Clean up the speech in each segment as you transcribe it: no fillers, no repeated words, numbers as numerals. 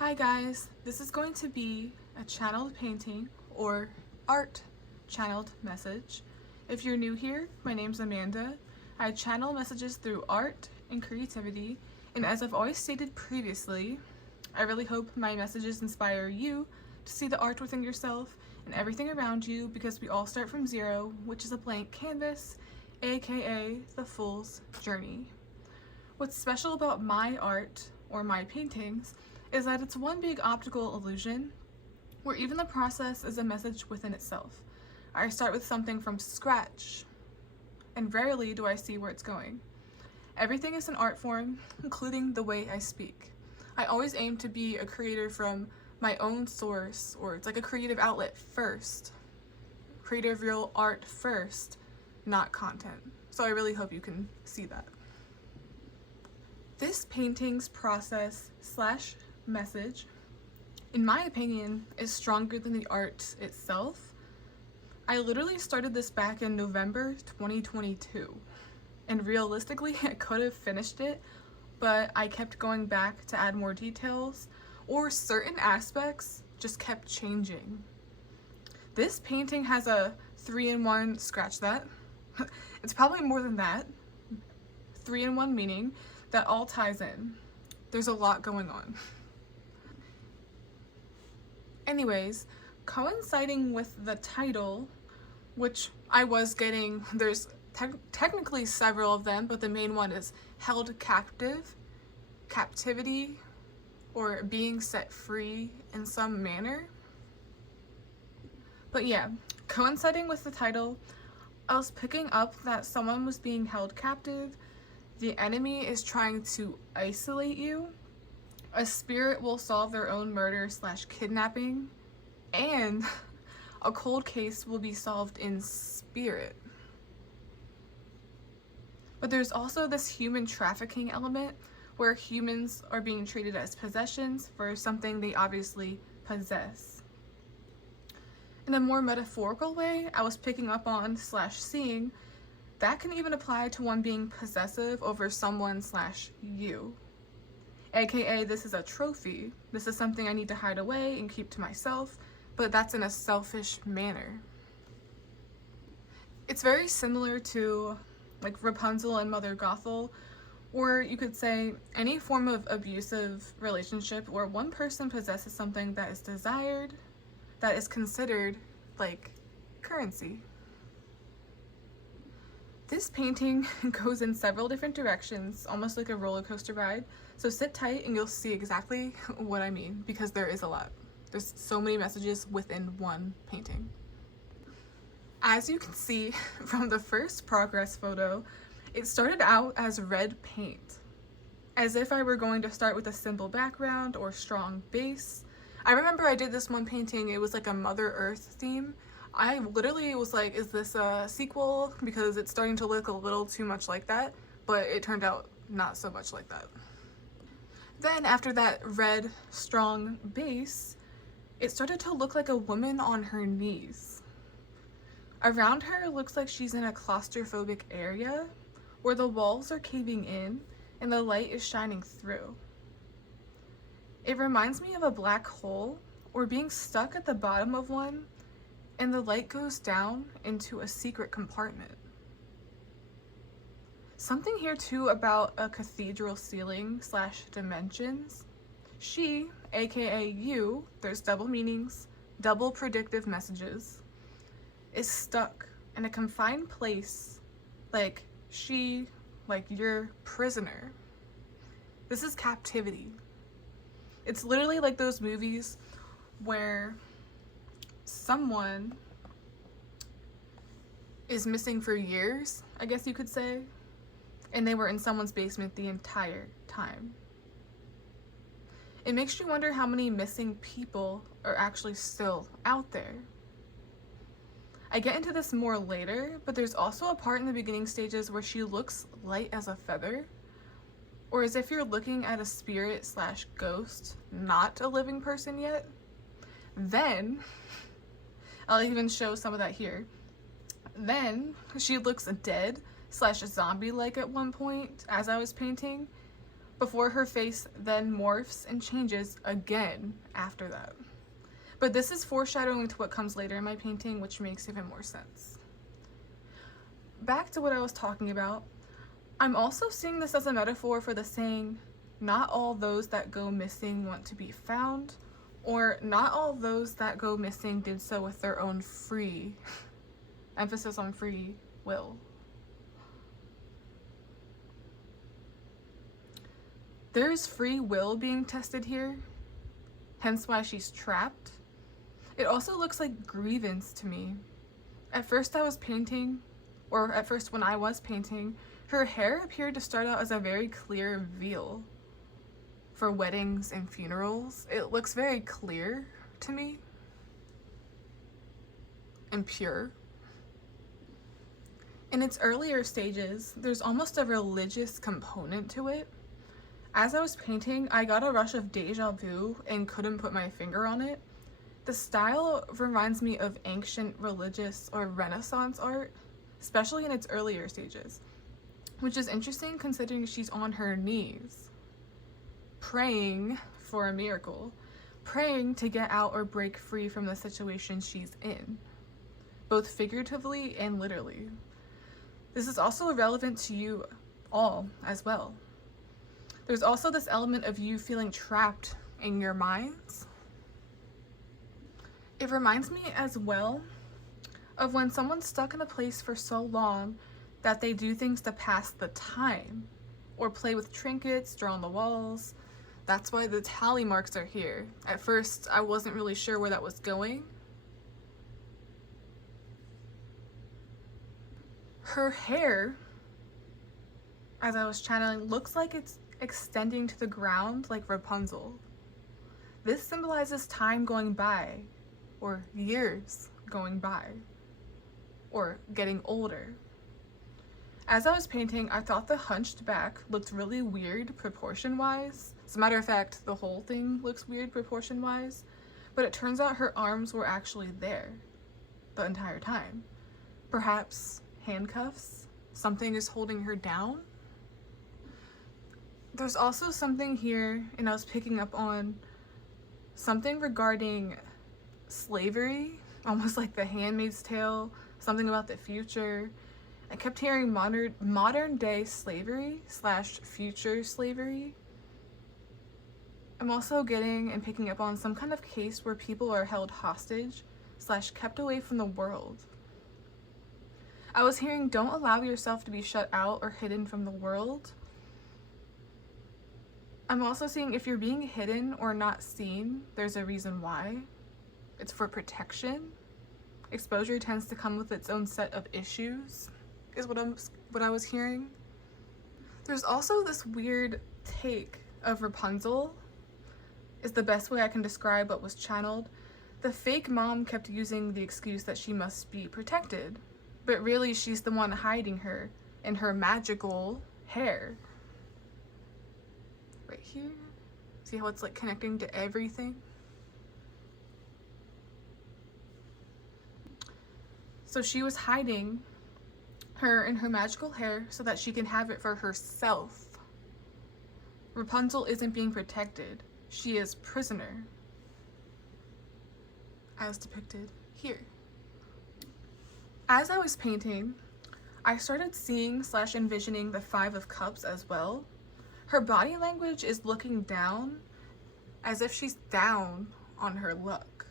Hi guys, this is going to be a channeled painting or art channeled message. If you're new here, my name's Amanda. I channel messages through art and creativity, and as I've always stated previously, I really hope my messages inspire you to see the art within yourself and everything around you, because we all start from zero, which is a blank canvas, aka the fool's journey. What's special about my art or my paintings is that it's one big optical illusion where even the process is a message within itself. I start with something from scratch, and rarely do I see where it's going. Everything is an art form, including the way I speak. I always aim to be a creator from my own source, or it's like a creative outlet first. Creative real art first, not content. So I really hope you can see that. This painting's process slash message, in my opinion, is stronger than the art itself. I literally started this back in November 2022, and realistically I could have finished it, but I kept going back to add more details, or certain aspects just kept changing. This painting has a 3-in-1, scratch that, it's probably more than that, 3-in-1 meaning that all ties in. There's a lot going on. Anyways, coinciding with the title, which I was getting, there's technically several of them, but the main one is held captive, captivity, or being set free in some manner. But yeah, coinciding with the title, I was picking up that someone was being held captive, the enemy is trying to isolate you, a spirit will solve their own murder slash kidnapping, and a cold case will be solved in spirit. But there's also this human trafficking element where humans are being treated as possessions for something they obviously possess. In a more metaphorical way, I was picking up on slash seeing that can even apply to one being possessive over someone slash you. AKA, this is a trophy. This is something I need to hide away and keep to myself, but that's in a selfish manner. It's very similar to like Rapunzel and Mother Gothel, or you could say any form of abusive relationship where one person possesses something that is desired, that is considered like currency. This painting goes in several different directions, almost like a roller coaster ride. So sit tight and you'll see exactly what I mean, because there is a lot. There's so many messages within one painting. As you can see from the first progress photo, it started out as red paint, as if I were going to start with a simple background or strong base. I remember I did this one painting, it was like a Mother Earth theme. I literally was like, is this a sequel? Because it's starting to look a little too much like that, but it turned out not so much like that. Then after that red, strong base, it started to look like a woman on her knees. Around her, it looks like she's in a claustrophobic area where the walls are caving in and the light is shining through. It reminds me of a black hole or being stuck at the bottom of one, and the light goes down into a secret compartment. Something here too about a cathedral ceiling slash dimensions. She, aka you, there's double meanings, double predictive messages, is stuck in a confined place, like she, like your prisoner. This is captivity. It's literally like those movies where someone is missing for years, I guess you could say, and they were in someone's basement the entire time. It makes you wonder how many missing people are actually still out there. I get into this more later, but there's also a part in the beginning stages where she looks light as a feather, or as if you're looking at a spirit slash ghost, not a living person yet. Then, I'll even show some of that here. Then, she looks dead slash zombie-like at one point as I was painting, before her face then morphs and changes again after that. But this is foreshadowing to what comes later in my painting, which makes even more sense. Back to what I was talking about, I'm also seeing this as a metaphor for the saying, not all those that go missing want to be found, or not all those that go missing did so with their own free, emphasis on free, will. There's free will being tested here, hence why she's trapped. It also looks like grievance to me. At first when I was painting, her hair appeared to start out as a very clear veil for weddings and funerals. It looks very clear to me and pure. In its earlier stages, there's almost a religious component to it. As I was painting, I got a rush of deja vu and couldn't put my finger on it. The style reminds me of ancient religious or Renaissance art, especially in its earlier stages, which is interesting considering she's on her knees, praying for a miracle, praying to get out or break free from the situation she's in, both figuratively and literally. This is also relevant to you all as well. There's also this element of you feeling trapped in your minds. It reminds me as well of when someone's stuck in a place for so long that they do things to pass the time, or play with trinkets, draw on the walls. That's why the tally marks are here. At first, I wasn't really sure where that was going. Her hair, as I was channeling, looks like it's extending to the ground like Rapunzel. This symbolizes time going by, or years going by, or getting older. As I was painting, I thought the hunched back looked really weird proportion-wise. As a matter of fact, the whole thing looks weird proportion-wise, but it turns out her arms were actually there the entire time. Perhaps handcuffs? Something is holding her down? There's also something here, and I was picking up on something regarding slavery, almost like The Handmaid's Tale, something about the future. I kept hearing modern day slavery / future slavery. I'm also getting and picking up on some kind of case where people are held hostage / kept away from the world. I was hearing, don't allow yourself to be shut out or hidden from the world. I'm also seeing if you're being hidden or not seen, there's a reason why. It's for protection. Exposure tends to come with its own set of issues, is what I was hearing. There's also this weird take of Rapunzel, is the best way I can describe what was channeled. The fake mom kept using the excuse that she must be protected, but really she's the one hiding her in her magical hair. Right here. See how it's like connecting to everything? So she was hiding her in her magical hair so that she can have it for herself. Rapunzel isn't being protected. She is prisoner, as depicted here. As I was painting, I started seeing / envisioning the Five of Cups as well. Her body language is looking down, as if she's down on her luck.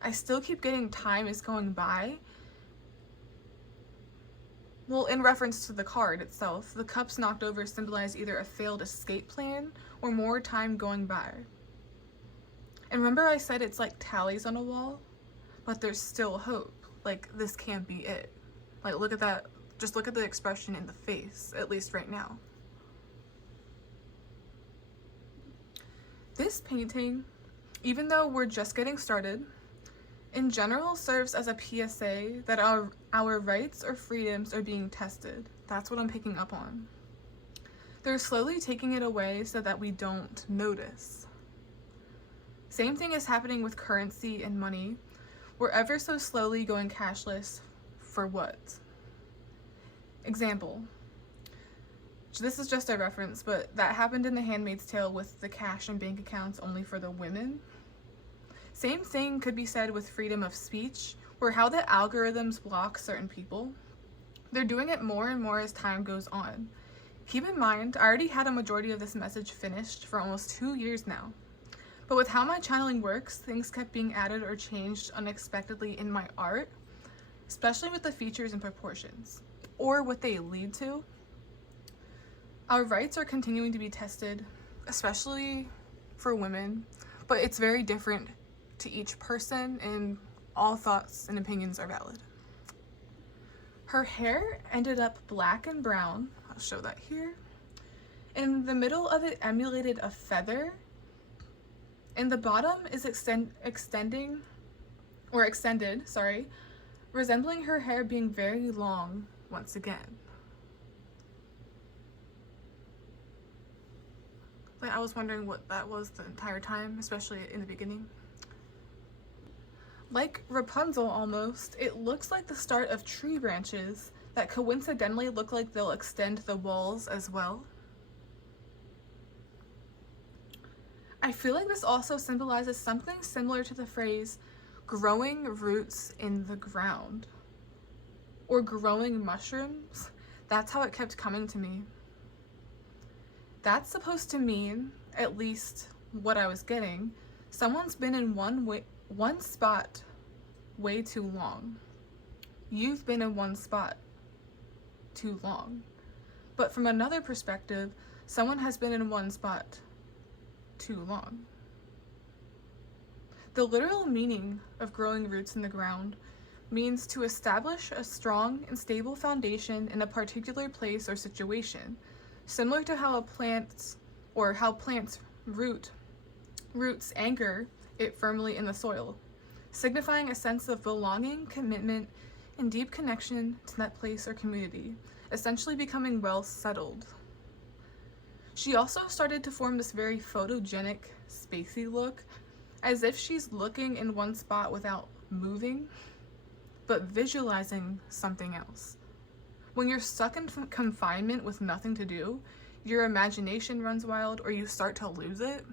I still keep getting time is going by. Well, in reference to the card itself, the cups knocked over symbolize either a failed escape plan or more time going by. And remember I said it's like tallies on a wall? But there's still hope. Like, this can't be it. Like, look at that. Just look at the expression in the face, at least right now. This painting, even though we're just getting started, in general serves as a PSA that our rights or freedoms are being tested. That's what I'm picking up on. They're slowly taking it away so that we don't notice. Same thing is happening with currency and money. We're ever so slowly going cashless for what? Example. This is just a reference, but that happened in The Handmaid's Tale with the cash and bank accounts only for the women. Same thing could be said with freedom of speech, or how the algorithms block certain people. They're doing it more and more as time goes on. Keep in mind, I already had a majority of this message finished for almost 2 years now. But with how my channeling works, things kept being added or changed unexpectedly in my art, especially with the features and proportions, or what they lead to. Our rights are continuing to be tested, especially for women, but it's very different to each person, and all thoughts and opinions are valid. Her hair ended up black and brown. I'll show that here. In the middle of it emulated a feather, and the bottom is extended, resembling her hair being very long once again. Like, I was wondering what that was the entire time, especially in the beginning. Like Rapunzel almost, it looks like the start of tree branches that coincidentally look like they'll extend the walls as well. I feel like this also symbolizes something similar to the phrase growing roots in the ground or growing mushrooms. That's how it kept coming to me. That's supposed to mean, at least what I was getting, someone's been in one spot way too long. You've been in one spot too long. But from another perspective, someone has been in one spot too long. The literal meaning of growing roots in the ground means to establish a strong and stable foundation in a particular place or situation, similar to how plants roots anchor it firmly in the soil, signifying a sense of belonging, commitment, and deep connection to that place or community, essentially becoming well settled. She also started to form this very photogenic, spacey look, as if she's looking in one spot without moving, but visualizing something else. When you're stuck in confinement with nothing to do, your imagination runs wild or you start to lose it.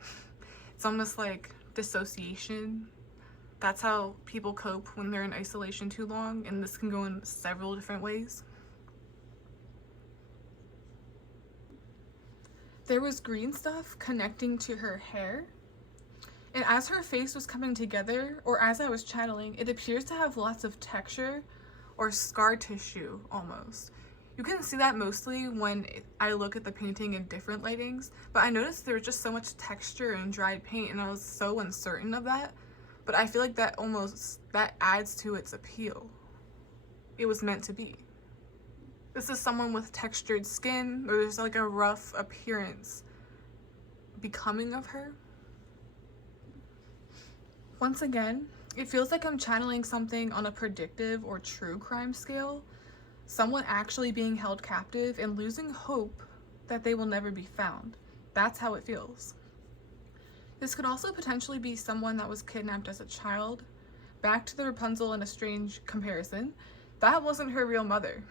It's almost like dissociation. That's how people cope when they're in isolation too long, and this can go in several different ways. There was green stuff connecting to her hair, and as her face was coming together, or as I was channeling, it appears to have lots of texture or scar tissue almost. You can see that mostly when I look at the painting in different lightings, but I noticed there was just so much texture and dried paint, and I was so uncertain of that. But I feel like that adds to its appeal. It was meant to be. This is someone with textured skin, or there's like a rough appearance becoming of her. Once again, it feels like I'm channeling something on a predictive or true crime scale. Someone actually being held captive and losing hope that they will never be found. That's how it feels. This could also potentially be someone that was kidnapped as a child. Back to the Rapunzel in a strange comparison, that wasn't her real mother.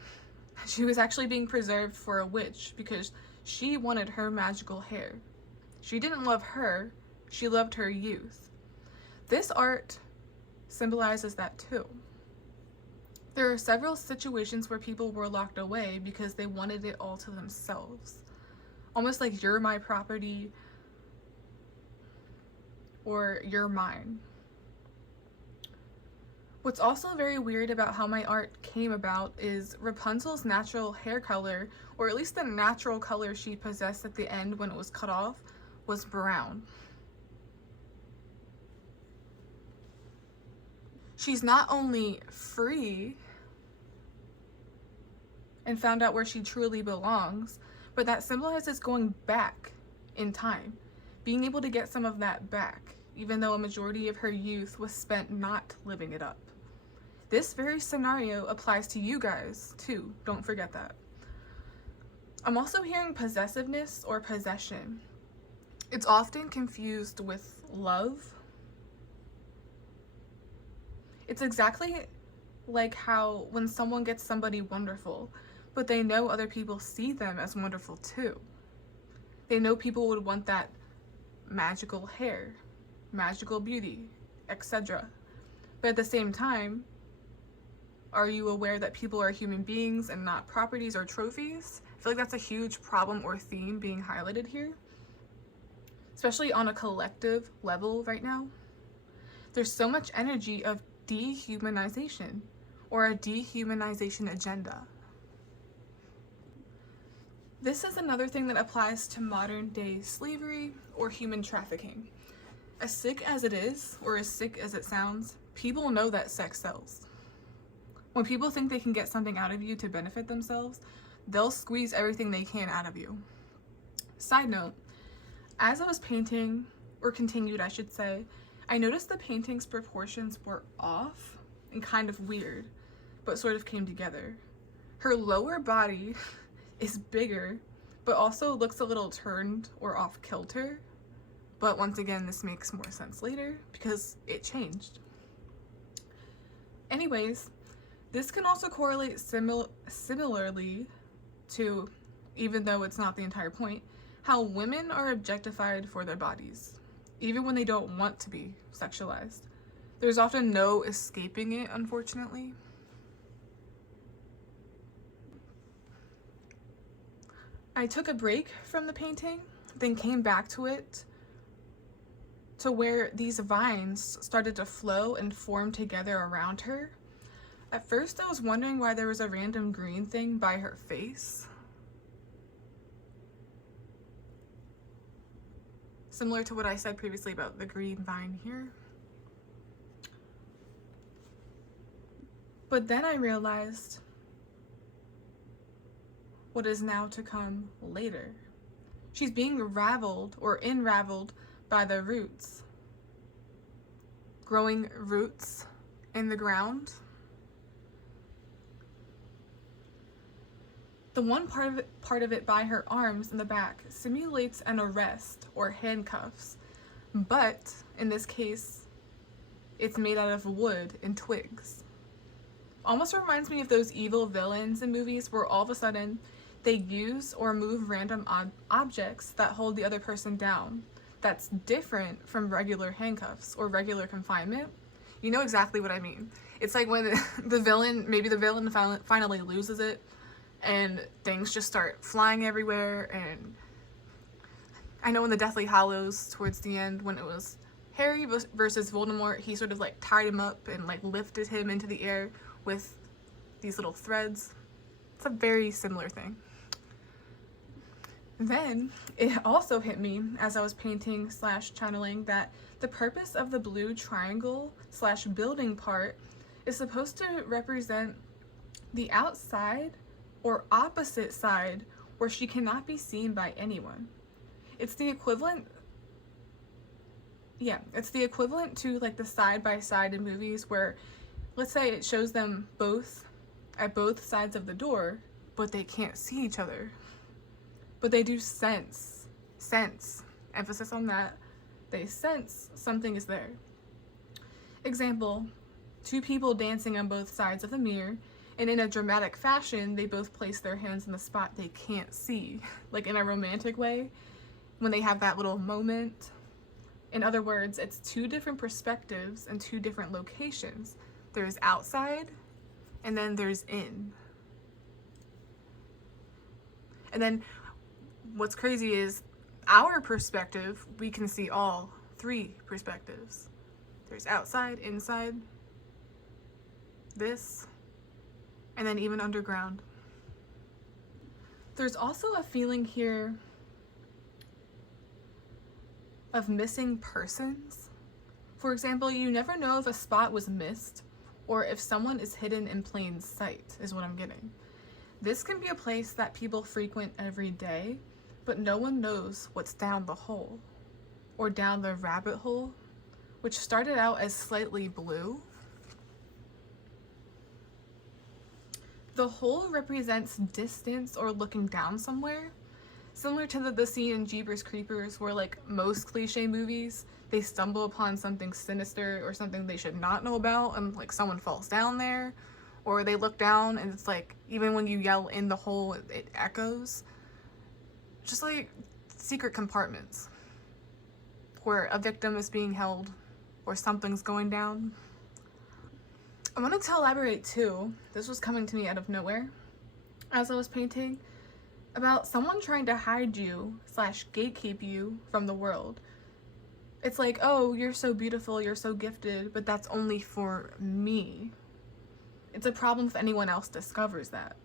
She was actually being preserved for a witch because she wanted her magical hair. She didn't love her, she loved her youth. This art symbolizes that too. There are several situations where people were locked away because they wanted it all to themselves. Almost like you're my property, or you're mine. What's also very weird about how my art came about is Rapunzel's natural hair color, or at least the natural color she possessed at the end when it was cut off, was brown. She's not only free and found out where she truly belongs, but that symbolizes going back in time, being able to get some of that back, even though a majority of her youth was spent not living it up. This very scenario applies to you guys too, don't forget that. I'm also hearing possessiveness or possession. It's often confused with love. It's exactly like how when someone gets somebody wonderful, but they know other people see them as wonderful too. They know people would want that magical hair, magical beauty, etc. But at the same time, are you aware that people are human beings and not properties or trophies? I feel like that's a huge problem or theme being highlighted here, especially on a collective level right now. There's so much energy of dehumanization or a dehumanization agenda. This is another thing that applies to modern day slavery or human trafficking. As sick as it is, or as sick as it sounds, people know that sex sells. When people think they can get something out of you to benefit themselves, they'll squeeze everything they can out of you. Side note, as I was painting, or continued I should say, I noticed the painting's proportions were off and kind of weird, but sort of came together. Her lower body is bigger, but also looks a little turned or off kilter. But once again, this makes more sense later because it changed. Anyways, this can also correlate similarly to, even though it's not the entire point, how women are objectified for their bodies, even when they don't want to be sexualized. There's often no escaping it, unfortunately. I took a break from the painting, then came back to it, to where these vines started to flow and form together around her. At first I was wondering why there was a random green thing by her face. Similar to what I said previously about the green vine here. But then I realized what is now to come later. She's being raveled or enraveled by the roots. Growing roots in the ground. The one part of it by her arms in the back simulates an arrest or handcuffs, but in this case, it's made out of wood and twigs. Almost reminds me of those evil villains in movies where all of a sudden they use or move random objects that hold the other person down. That's different from regular handcuffs or regular confinement. You know exactly what I mean. It's like when the villain finally loses it and things just start flying everywhere. And I know in the Deathly Hallows towards the end, when it was Harry versus Voldemort, he sort of like tied him up and like lifted him into the air with these little threads. It's a very similar thing. Then it also hit me as I was painting / channeling that the purpose of the blue triangle / building part is supposed to represent the outside or opposite side where she cannot be seen by anyone. It's the equivalent to like the side by side in movies where, let's say it shows them both at both sides of the door, but they can't see each other. But they do sense, emphasis on that, they sense something is there. Example, two people dancing on both sides of the mirror, and in a dramatic fashion, they both place their hands in the spot they can't see, like in a romantic way, when they have that little moment. In other words, it's two different perspectives and two different locations. There's outside, and then there's in. And then what's crazy is our perspective, we can see all three perspectives. There's outside, inside, this, and then even underground. There's also a feeling here of missing persons. For example, you never know if a spot was missed or if someone is hidden in plain sight, is what I'm getting. This can be a place that people frequent every day, but no one knows what's down the hole or down the rabbit hole, which started out as slightly blue. The hole represents distance or looking down somewhere, similar to the scene in Jeepers Creepers where, like most cliche movies, they stumble upon something sinister or something they should not know about and like someone falls down there, or they look down and it's like, even when you yell in the hole, it echoes. Just like secret compartments where a victim is being held or something's going down. I wanted to elaborate too, this was coming to me out of nowhere as I was painting, about someone trying to hide you / gatekeep you from the world. It's like, oh, you're so beautiful, you're so gifted, but that's only for me. It's a problem if anyone else discovers that.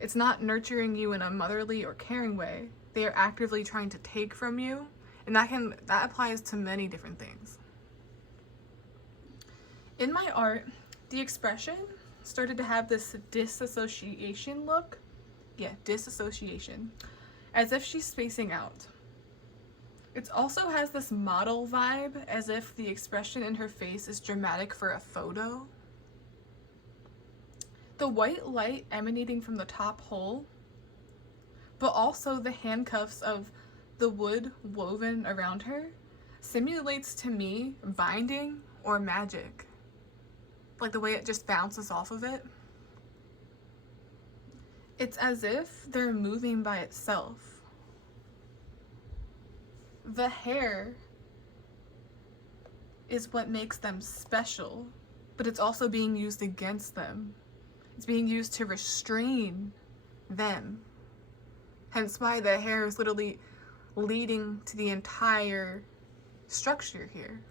It's not nurturing you in a motherly or caring way. They are actively trying to take from you, and that applies to many different things. In my art, the expression started to have this disassociation look. Yeah, disassociation. As if she's spacing out. It also has this model vibe, as if the expression in her face is dramatic for a photo. The white light emanating from the top hole, but also the handcuffs of the wood woven around her, simulates to me binding or magic. Like the way it just bounces off of it. It's as if they're moving by itself. The hair is what makes them special, but it's also being used against them. It's being used to restrain them. Hence why the hair is literally leading to the entire structure here.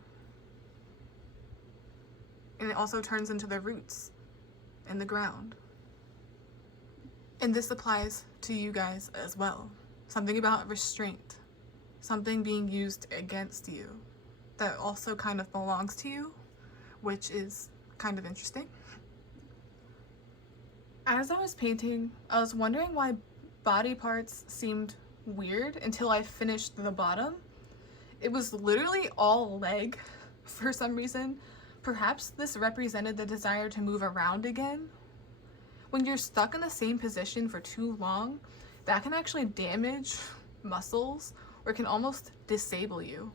And it also turns into the roots in the ground. And this applies to you guys as well. Something about restraint. Something being used against you that also kind of belongs to you, which is kind of interesting. As I was painting, I was wondering why body parts seemed weird until I finished the bottom. It was literally all leg for some reason. Perhaps this represented the desire to move around again. When you're stuck in the same position for too long, that can actually damage muscles or can almost disable you.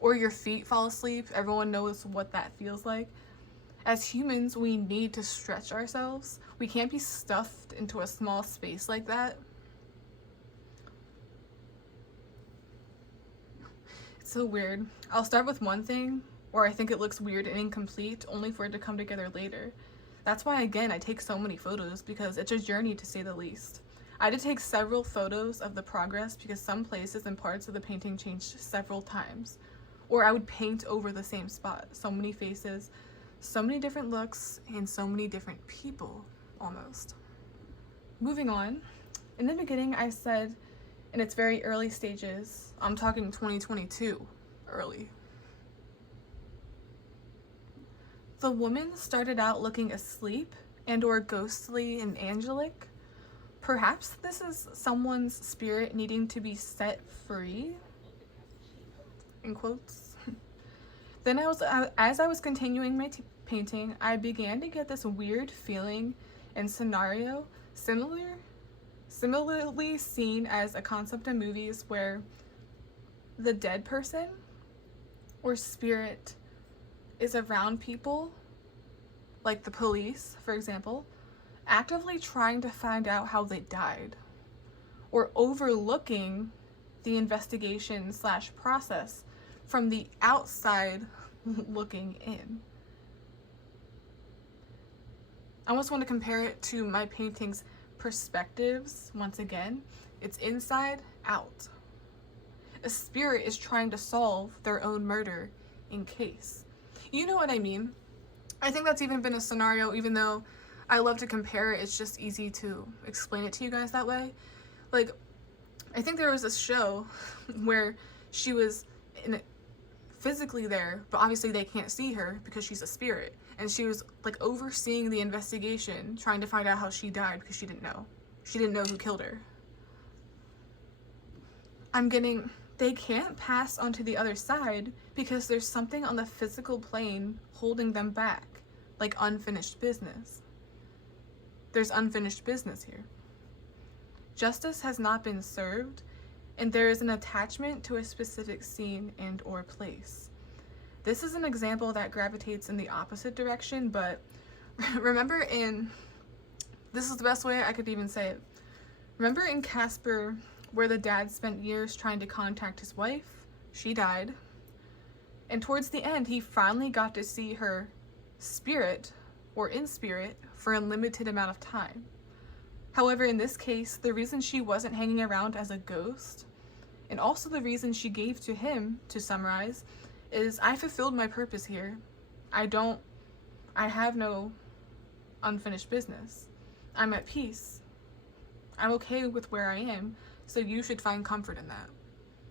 Or your feet fall asleep. Everyone knows what that feels like. As humans, we need to stretch ourselves. We can't be stuffed into a small space like that. It's so weird. I'll start with one thing, or I think it looks weird and incomplete, only for it to come together later. That's why, again, I take so many photos, because it's a journey to say the least. I had to take several photos of the progress because some places and parts of the painting changed several times. Or I would paint over the same spot. So many faces, so many different looks, and so many different people, almost. Moving on, in the beginning I said in its very early stages, I'm talking 2022, early. The woman started out looking asleep and or ghostly and angelic. Perhaps this is someone's spirit needing to be set free, in quotes. Then as I was continuing my painting, I began to get this weird feeling and scenario similarly seen as a concept in movies where the dead person or spirit is around people, like the police, for example, actively trying to find out how they died, or overlooking the investigation / process from the outside looking in. I almost want to compare it to my painting's perspectives once again. It's inside out. A spirit is trying to solve their own murder in case. You know what I mean? I think that's even been a scenario, even though I love to compare it, it's just easy to explain it to you guys that way. Like, I think there was a show where she was physically there, but obviously they can't see her because she's a spirit. And she was like overseeing the investigation, trying to find out how she died because she didn't know. She didn't know who killed her. They can't pass onto the other side because there's something on the physical plane holding them back, like unfinished business. There's unfinished business here. Justice has not been served, and there is an attachment to a specific scene and or place. This is an example that gravitates in the opposite direction, but this is the best way I could even say it. Remember in Casper, where the dad spent years trying to contact his wife? She died. And towards the end, he finally got to see her spirit, or in spirit, for a limited amount of time. However, in this case, the reason she wasn't hanging around as a ghost, and also the reason she gave to him, to summarize, is I fulfilled my purpose here. I have no unfinished business. I'm at peace. I'm okay with where I am, so you should find comfort in that.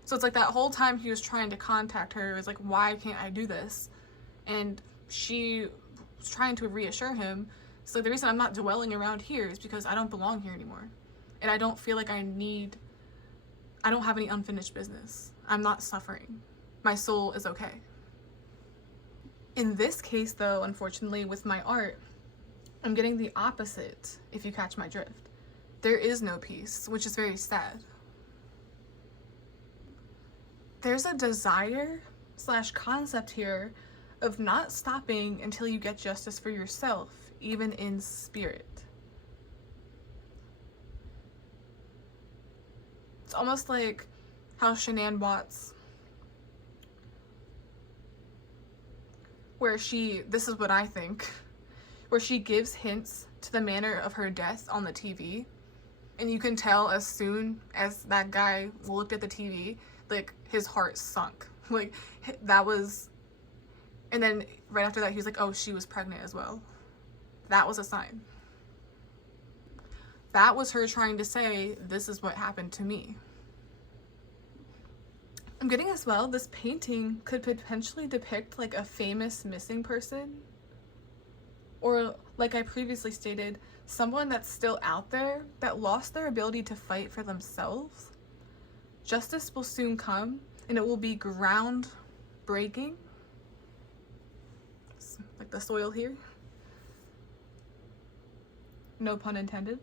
So it's like that whole time he was trying to contact her, it was like, why can't I do this? And she was trying to reassure him, so the reason I'm not dwelling around here is because I don't belong here anymore. And I don't feel like I don't have any unfinished business. I'm not suffering. My soul is okay. In this case though, unfortunately, with my art, I'm getting the opposite, if you catch my drift. There is no peace, which is very sad. There's a desire / concept here of not stopping until you get justice for yourself, even in spirit. It's almost like how Shanann Watts, where this is what I think, where she gives hints to the manner of her death on the TV, and you can tell as soon as that guy looked at the TV, like his heart sunk. Like that was, and then right after that he was like, oh, she was pregnant as well. That was a sign. That was her trying to say, this is what happened to me. I'm getting as well, this painting could potentially depict like a famous missing person, or like I previously stated, someone that's still out there that lost their ability to fight for themselves. Justice will soon come, and it will be groundbreaking, like the soil here, no pun intended.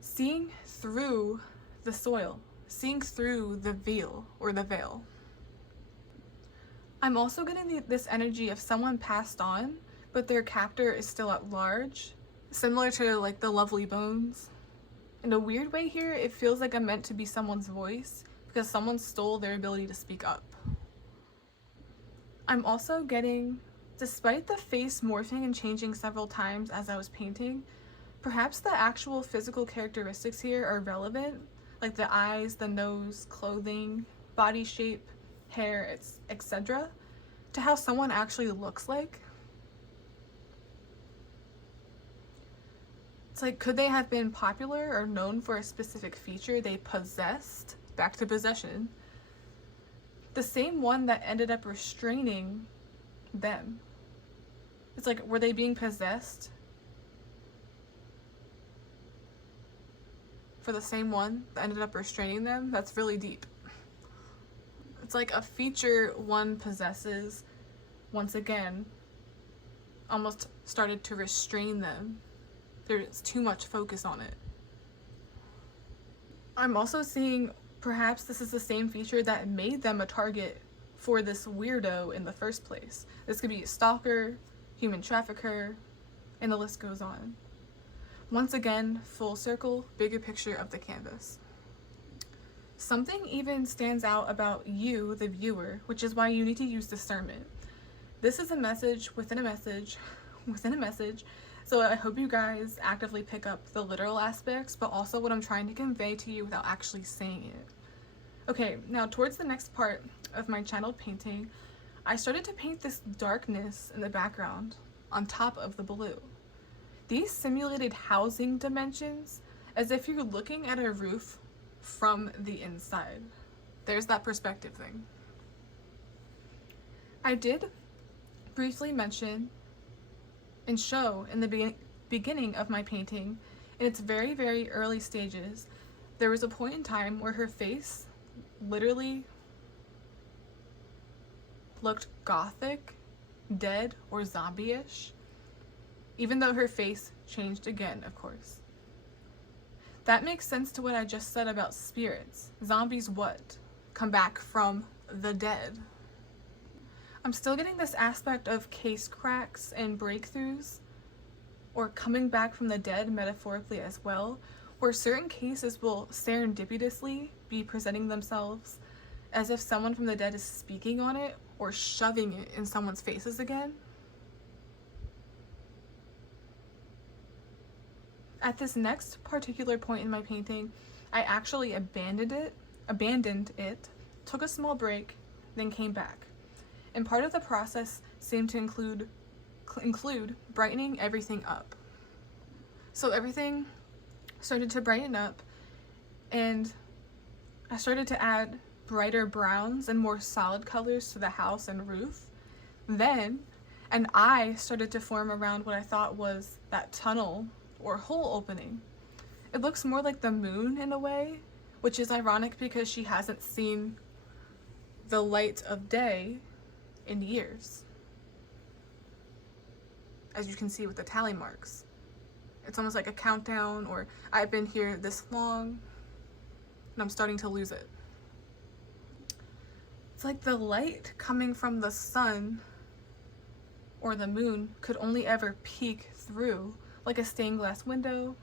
Seeing through the soil, seeing through the veil or the veil. I'm also getting this energy of someone passed on, but their captor is still at large, similar to like the Lovely Bones. In a weird way here, it feels like I'm meant to be someone's voice because someone stole their ability to speak up. I'm also getting, despite the face morphing and changing several times as I was painting, perhaps the actual physical characteristics here are relevant, like the eyes, the nose, clothing, body shape, hair, etc., to how someone actually looks like. It's like, could they have been popular or known for a specific feature they possessed? Back to possession. The same one that ended up restraining them. It's like, were they being possessed for the same one that ended up restraining them? That's really deep. It's like a feature one possesses, once again, almost started to restrain them. There's too much focus on it. I'm also seeing perhaps this is the same feature that made them a target for this weirdo in the first place. This could be a stalker, human trafficker, and the list goes on. Once again, full circle, bigger picture of the canvas. Something even stands out about you, the viewer, which is why you need to use discernment. This is a message within a message within a message. So I hope you guys actively pick up the literal aspects, but also what I'm trying to convey to you without actually saying it. Okay, now towards the next part of my channeled painting, I started to paint this darkness in the background on top of the blue. These simulated housing dimensions, as if you're looking at a roof from the inside. There's that perspective thing. I did briefly mention and show in the beginning of my painting, in its very, very early stages, there was a point in time where her face literally looked gothic, dead, or zombie-ish, even though her face changed again, of course. That makes sense to what I just said about spirits. Zombies what? Come back from the dead. I'm still getting this aspect of case cracks and breakthroughs, or coming back from the dead metaphorically as well, where certain cases will serendipitously be presenting themselves as if someone from the dead is speaking on it or shoving it in someone's faces again. At this next particular point in my painting, I actually abandoned it, took a small break, then came back. And part of the process seemed to include brightening everything up. So everything started to brighten up, and I started to add brighter browns and more solid colors to the house and roof. Then an eye started to form around what I thought was that tunnel or hole opening. It looks more like the moon in a way, which is ironic because she hasn't seen the light of day in years. As you can see with the tally marks. It's almost like a countdown, or I've been here this long and I'm starting to lose it. It's like the light coming from the sun or the moon could only ever peek through, like a stained glass window.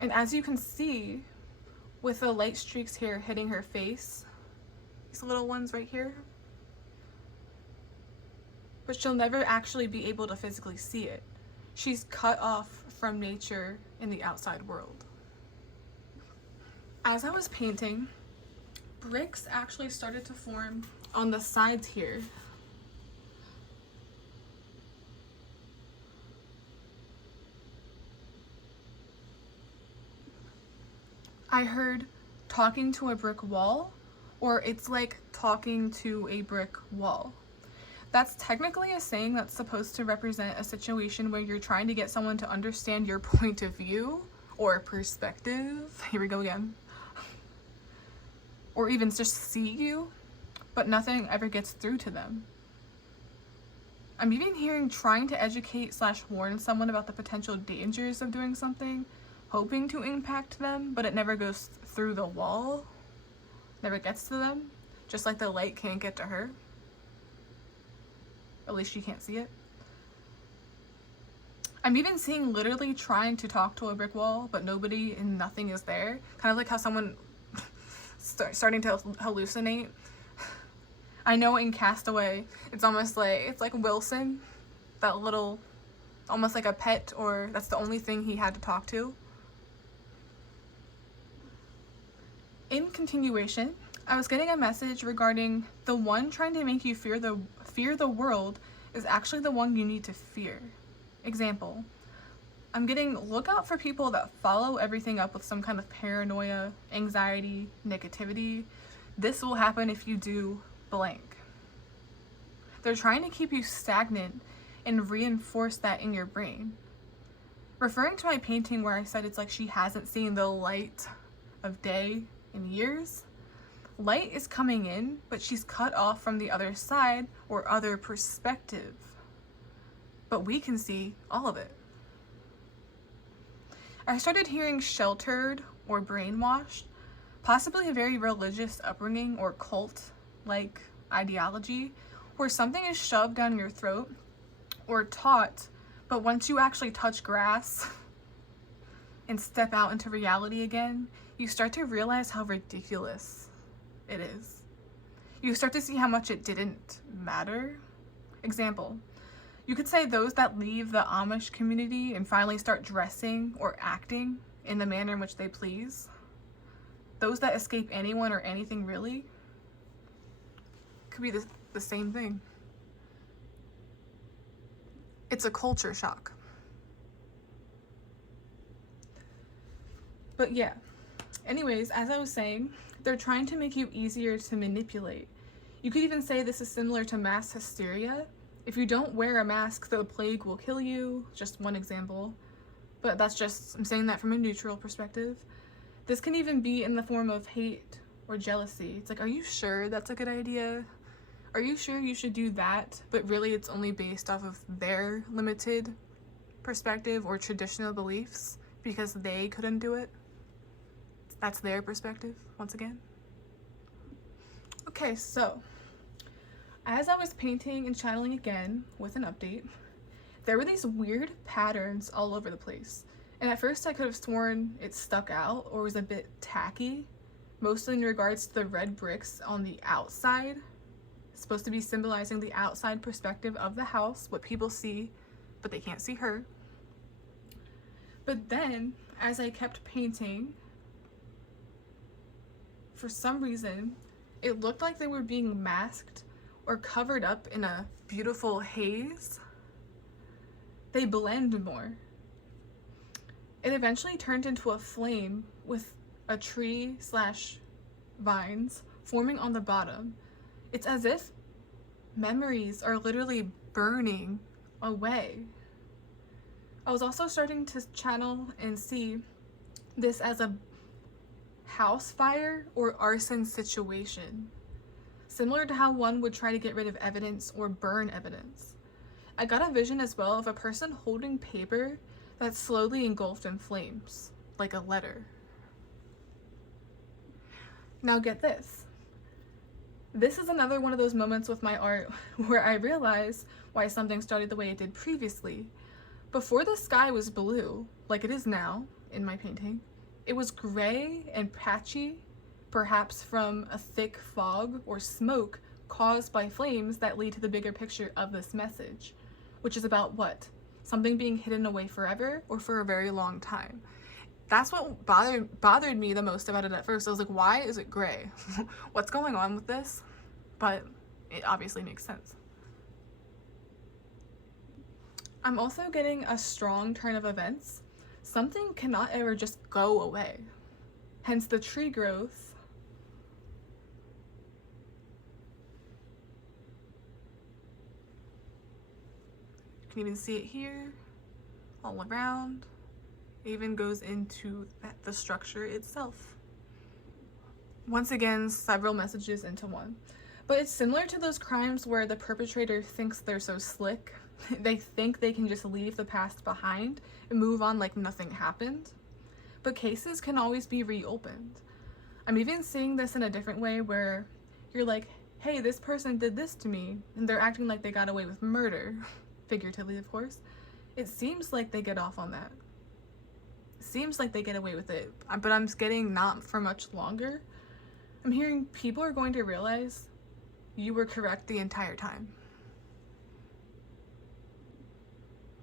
And as you can see, with the light streaks here hitting her face, these little ones right here, but she'll never actually be able to physically see it. She's cut off from nature in the outside world. As I was painting, bricks actually started to form on the sides here. I heard talking to a brick wall, or it's like talking to a brick wall. That's technically a saying that's supposed to represent a situation where you're trying to get someone to understand your point of view or perspective. Here we go again. Or even just see you, but nothing ever gets through to them. I'm even hearing trying to educate / warn someone about the potential dangers of doing something, hoping to impact them, but it never goes through the wall, never gets to them, just like the light can't get to her. At least she can't see it. I'm even seeing literally trying to talk to a brick wall, but nobody and nothing is there. Kind of like how someone starting to hallucinate. I know in Castaway, it's almost like, it's like Wilson, that little, almost like a pet, or that's the only thing he had to talk to. In continuation, I was getting a message regarding the one trying to make you fear the world is actually the one you need to fear. Example, I'm getting look out for people that follow everything up with some kind of paranoia, anxiety, negativity. This will happen if you do blank. They're trying to keep you stagnant and reinforce that in your brain. Referring to my painting where I said it's like she hasn't seen the light of day in years, light is coming in, but she's cut off from the other side or other perspective. But we can see all of it. I started hearing sheltered or brainwashed, possibly a very religious upbringing or cult-like ideology, where something is shoved down your throat or taught, but once you actually touch grass and step out into reality again, you start to realize how ridiculous it is. You start to see how much it didn't matter. Example, you could say those that leave the Amish community and finally start dressing or acting in the manner in which they please. Those that escape anyone or anything really. Could be the same thing. It's a culture shock. But yeah, anyways, as I was saying, they're trying to make you easier to manipulate. You could even say this is similar to mass hysteria. If you don't wear a mask, the plague will kill you. Just one example. But that's just, I'm saying that from a neutral perspective. This can even be in the form of hate or jealousy. It's like, are you sure that's a good idea? Are you sure you should do that? But really it's only based off of their limited perspective or traditional beliefs because they couldn't do it. That's their perspective, once again. Okay, so as I was painting and channeling again with an update, there were these weird patterns all over the place. And at first I could have sworn it stuck out or was a bit tacky, mostly in regards to the red bricks on the outside. It's supposed to be symbolizing the outside perspective of the house, what people see, but they can't see her. But then, as I kept painting, for some reason, it looked like they were being masked or covered up in a beautiful haze. They blend more. It eventually turned into a flame with a tree / vines forming on the bottom. It's as if memories are literally burning away. I was also starting to channel and see this as a house fire or arson situation, similar to how one would try to get rid of evidence or burn evidence. I got a vision as well of a person holding paper that's slowly engulfed in flames, like a letter. Now get this. This is another one of those moments with my art where I realize why something started the way it did previously. Before the sky was blue, like it is now in my painting, it was gray and patchy, perhaps from a thick fog or smoke caused by flames that lead to the bigger picture of this message, which is about what? Something being hidden away forever or for a very long time. That's what bothered me the most about it at first. I was like, why is it gray? What's going on with this? But it obviously makes sense. I'm also getting a strong turn of events. Something cannot ever just go away. Hence the tree growth. You can even see it here, all around. It even goes into the structure itself. Once again, several messages into one. But it's similar to those crimes where the perpetrator thinks they're so slick. They think they can just leave the past behind and move on like nothing happened. But cases can always be reopened. I'm even seeing this in a different way where you're like, hey, this person did this to me, and they're acting like they got away with murder. Figuratively, of course. It seems like they get off on that. It seems like they get away with it, but I'm getting not for much longer. I'm hearing people are going to realize you were correct the entire time.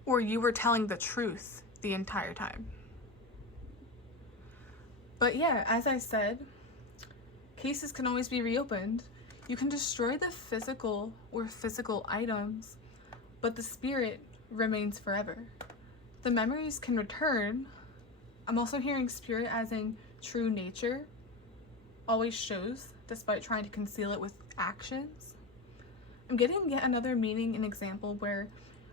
Or you were telling the truth the entire time. But yeah, as I said, cases can always be reopened. You can destroy the physical or physical items, but the spirit remains forever. The memories can return. I'm also hearing spirit as in true nature always shows despite trying to conceal it with actions. I'm getting yet another meaning and example where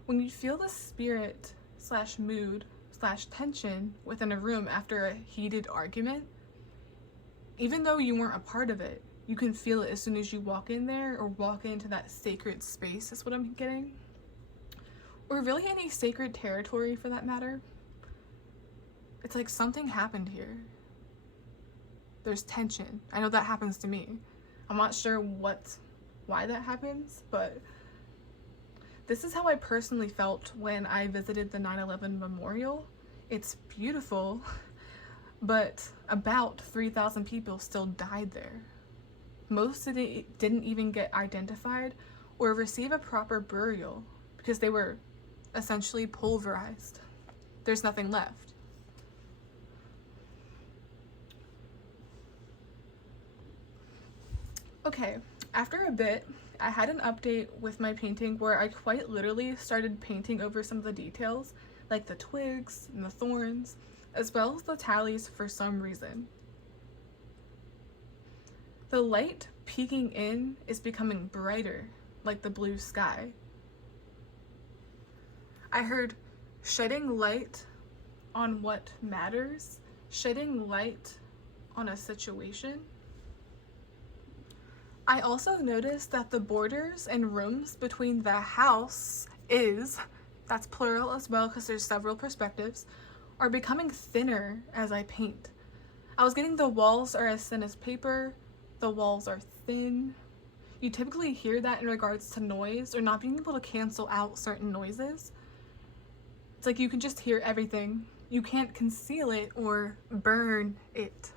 when you feel the spirit / mood / tension within a room after a heated argument, even though you weren't a part of it, you can feel it as soon as you walk in there or walk into that sacred space is what I'm getting. Or really any sacred territory for that matter. It's like something happened here. There's tension. I know that happens to me. I'm not sure why that happens, but this is how I personally felt when I visited the 9/11 memorial. It's beautiful, but about 3,000 people still died there. Most of it didn't even get identified or receive a proper burial because they were essentially pulverized. There's nothing left. Okay, after a bit, I had an update with my painting where I quite literally started painting over some of the details, like the twigs and the thorns, as well as the tallies for some reason. The light peeking in is becoming brighter, like the blue sky. I heard shedding light on what matters, shedding light on a situation. I also noticed that the borders and rooms between the house that's plural as well because there's several perspectives, are becoming thinner as I paint. I was getting the walls are as thin as paper, the walls are thin, You typically hear that in regards to noise or not being able to cancel out certain noises. It's like you can just hear everything. You can't conceal it or burn it,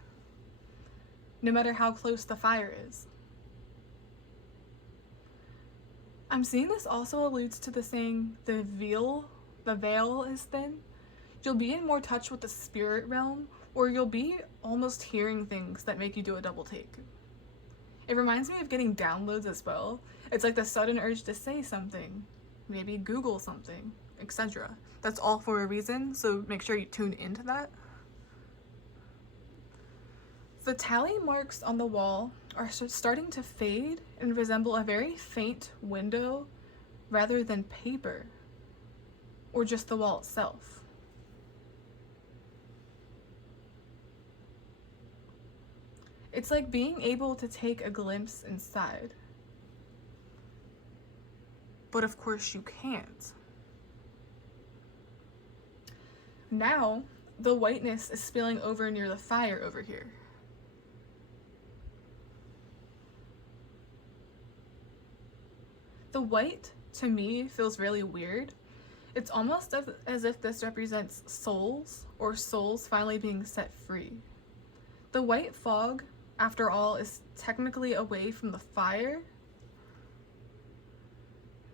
no matter how close the fire is. I'm seeing this also alludes to the saying, the veil is thin. You'll be in more touch with the spirit realm, or you'll be almost hearing things that make you do a double take. It reminds me of getting downloads as well. It's like the sudden urge to say something, maybe Google something, etc. That's all for a reason, so make sure you tune into that. The tally marks on the wall are starting to fade and resemble a very faint window rather than paper or just the wall itself. It's like being able to take a glimpse inside. But of course you can't. Now, the whiteness is spilling over near the fire over here. The white, to me, feels really weird. It's almost as if this represents souls, or souls finally being set free. The white fog, after all, is technically away from the fire.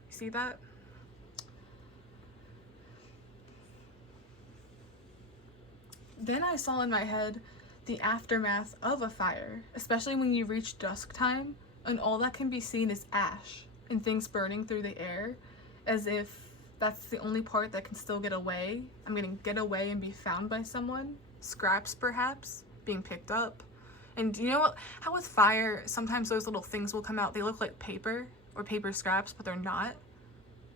See that? Then I saw in my head the aftermath of a fire, especially when you reach dusk time, and all that can be seen is ash and things burning through the air, as if that's the only part that can still get away. I'm gonna get away and be found by someone. Scraps, perhaps, being picked up. And you know what? How with fire, sometimes those little things will come out. They look like paper or paper scraps, but they're not.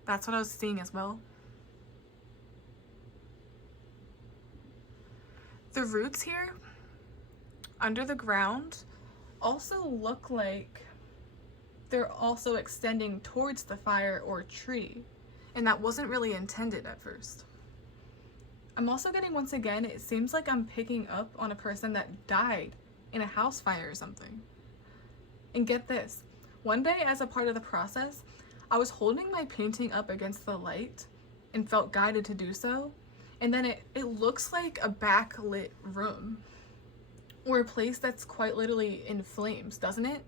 That's what I was seeing as well. The roots here, under the ground, also look like they're also extending towards the fire or tree, and that wasn't really intended at first. I'm also getting, once again, it seems like I'm picking up on a person that died in a house fire or something. And get this, one day as a part of the process, I was holding my painting up against the light and felt guided to do so, and then it looks like a backlit room or a place that's quite literally in flames, doesn't it?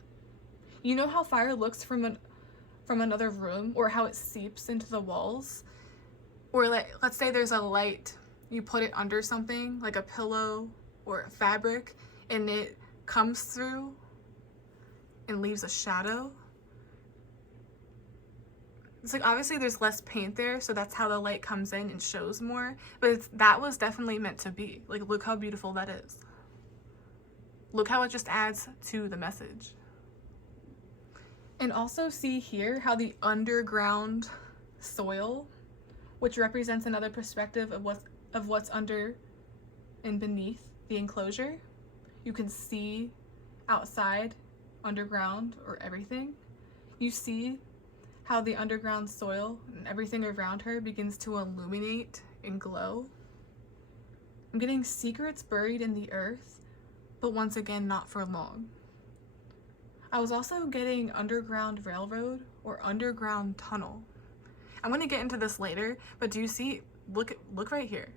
You know how fire looks from another room, or how it seeps into the walls? Or let's say there's a light, you put it under something like a pillow or a fabric, and it comes through and leaves a shadow. It's like, obviously there's less paint there, so that's how the light comes in and shows more, but that was definitely meant to be. Like, look how beautiful that is. Look how it just adds to the message. And also see here how the underground soil, which represents another perspective of what's under and beneath the enclosure. You can see outside, underground, or everything. You see how the underground soil and everything around her begins to illuminate and glow. I'm getting secrets buried in the earth, but once again, not for long. I was also getting underground railroad or underground tunnel. I'm going to get into this later, but do you see, look right here.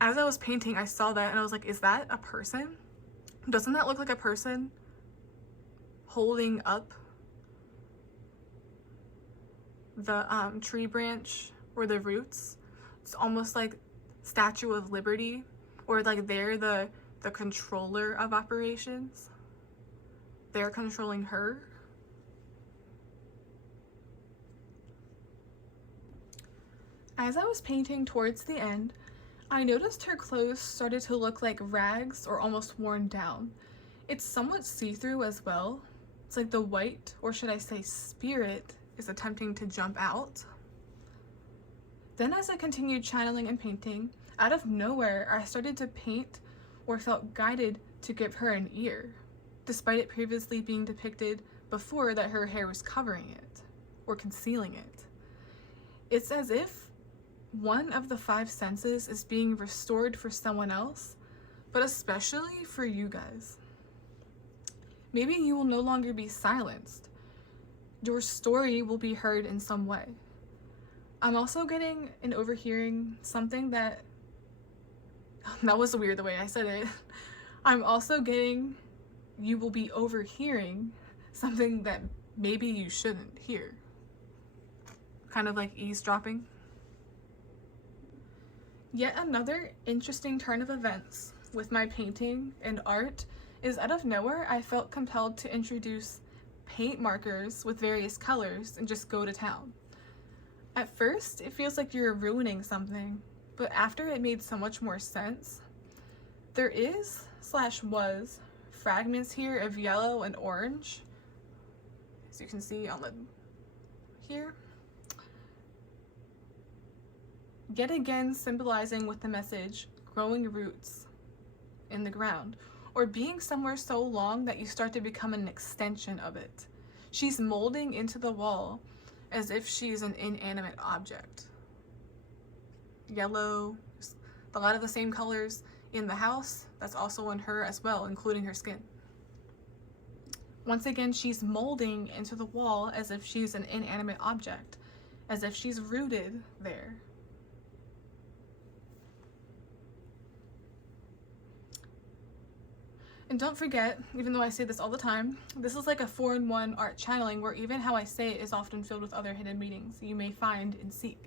As I was painting, I saw that and I was like, is that a person? Doesn't that look like a person holding up the tree branch or the roots? It's almost like Statue of Liberty, or like they're the controller of operations. They're controlling her. As I was painting towards the end, I noticed her clothes started to look like rags or almost worn down. It's somewhat see-through as well. It's like the white, or should I say spirit, is attempting to jump out. Then as I continued channeling and painting, out of nowhere I started to paint or felt guided to give her an ear, despite it previously being depicted before that her hair was covering it or concealing it. It's as if one of the 5 senses is being restored for someone else, but especially for you guys. Maybe you will no longer be silenced. Your story will be heard in some way. I'm also getting and overhearing something that was weird the way I said it. I'm also getting you will be overhearing something that maybe you shouldn't hear. Kind of like eavesdropping. Yet another interesting turn of events with my painting and art is out of nowhere I felt compelled to introduce paint markers with various colors and just go to town. At first, it feels like you're ruining something, but after it made so much more sense, there was fragments here of yellow and orange, as you can see on the here. Yet again symbolizing with the message, growing roots in the ground, or being somewhere so long that you start to become an extension of it. She's molding into the wall as if she's an inanimate object. Yellow, a lot of the same colors in the house, that's also in her as well, including her skin. Once again, she's molding into the wall as if she's an inanimate object, as if she's rooted there. And don't forget, even though I say this all the time, this is like a 4-in-1 art channeling where even how I say it is often filled with other hidden meanings you may find and seek.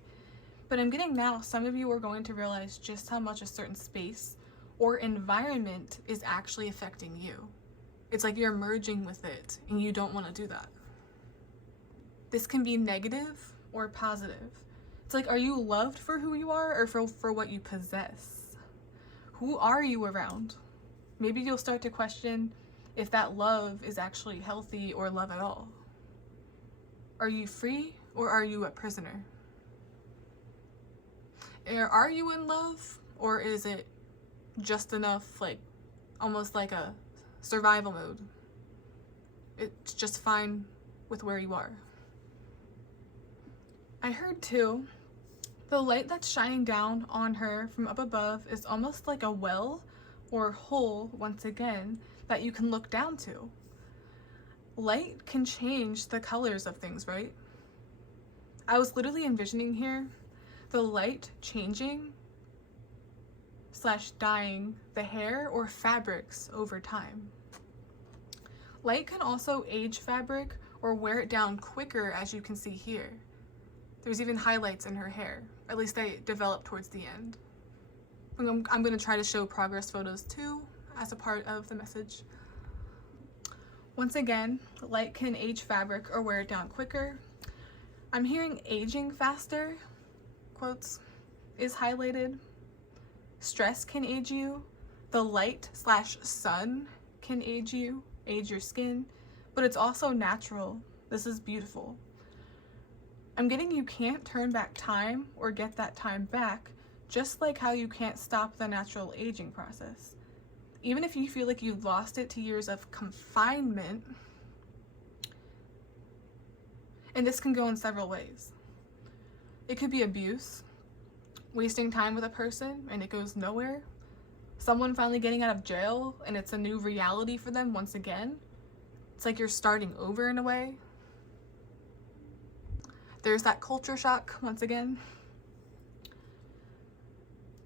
But I'm getting now, some of you are going to realize just how much a certain space or environment is actually affecting you. It's like you're merging with it and you don't want to do that. This can be negative or positive. It's like, are you loved for who you are or for what you possess? Who are you around? Maybe you'll start to question if that love is actually healthy or love at all. Are you free or are you a prisoner? Are you in love or is it just enough, like almost like a survival mode? It's just fine with where you are. I heard too, the light that's shining down on her from up above is almost like a well or hole, once again, that you can look down to. Light can change the colors of things, right? I was literally envisioning here the light changing / dyeing the hair or fabrics over time. Light can also age fabric or wear it down quicker, as you can see here. There's even highlights in her hair, at least they develop towards the end. I'm going to try to show progress photos too as a part of the message. Once again, light can age fabric or wear it down quicker. I'm hearing aging faster, quotes, is highlighted. Stress can age you. The light / sun can age you, age your skin, but it's also natural. This is beautiful. I'm getting you can't turn back time or get that time back, just like how you can't stop the natural aging process. Even if you feel like you've lost it to years of confinement, and this can go in several ways. It could be abuse, wasting time with a person and it goes nowhere. Someone finally getting out of jail and it's a new reality for them once again. It's like you're starting over in a way. There's that culture shock once again.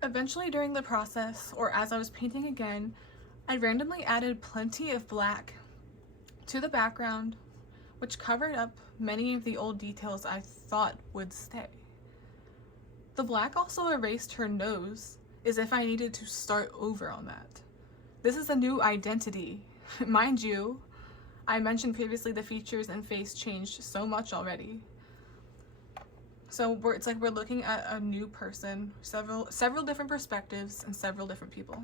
Eventually during the process, or as I was painting again, I randomly added plenty of black to the background, which covered up many of the old details I thought would stay. The black also erased her nose, as if I needed to start over on that. This is a new identity. Mind you, I mentioned previously the features and face changed so much already. So it's like we're looking at a new person, several different perspectives and several different people.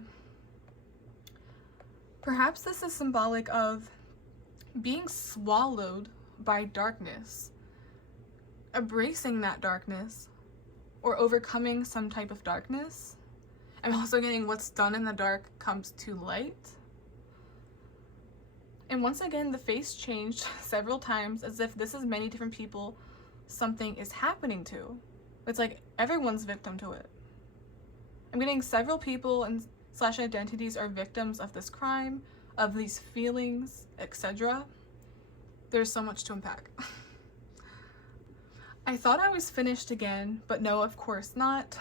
Perhaps this is symbolic of being swallowed by darkness, embracing that darkness, or overcoming some type of darkness. I'm also getting what's done in the dark comes to light. And once again, the face changed several times, as if this is many different people something is happening to. It's like everyone's victim to it. I'm getting several people and / identities are victims of this crime, of these feelings, etc. There's so much to unpack. I thought I was finished again, but no, of course not.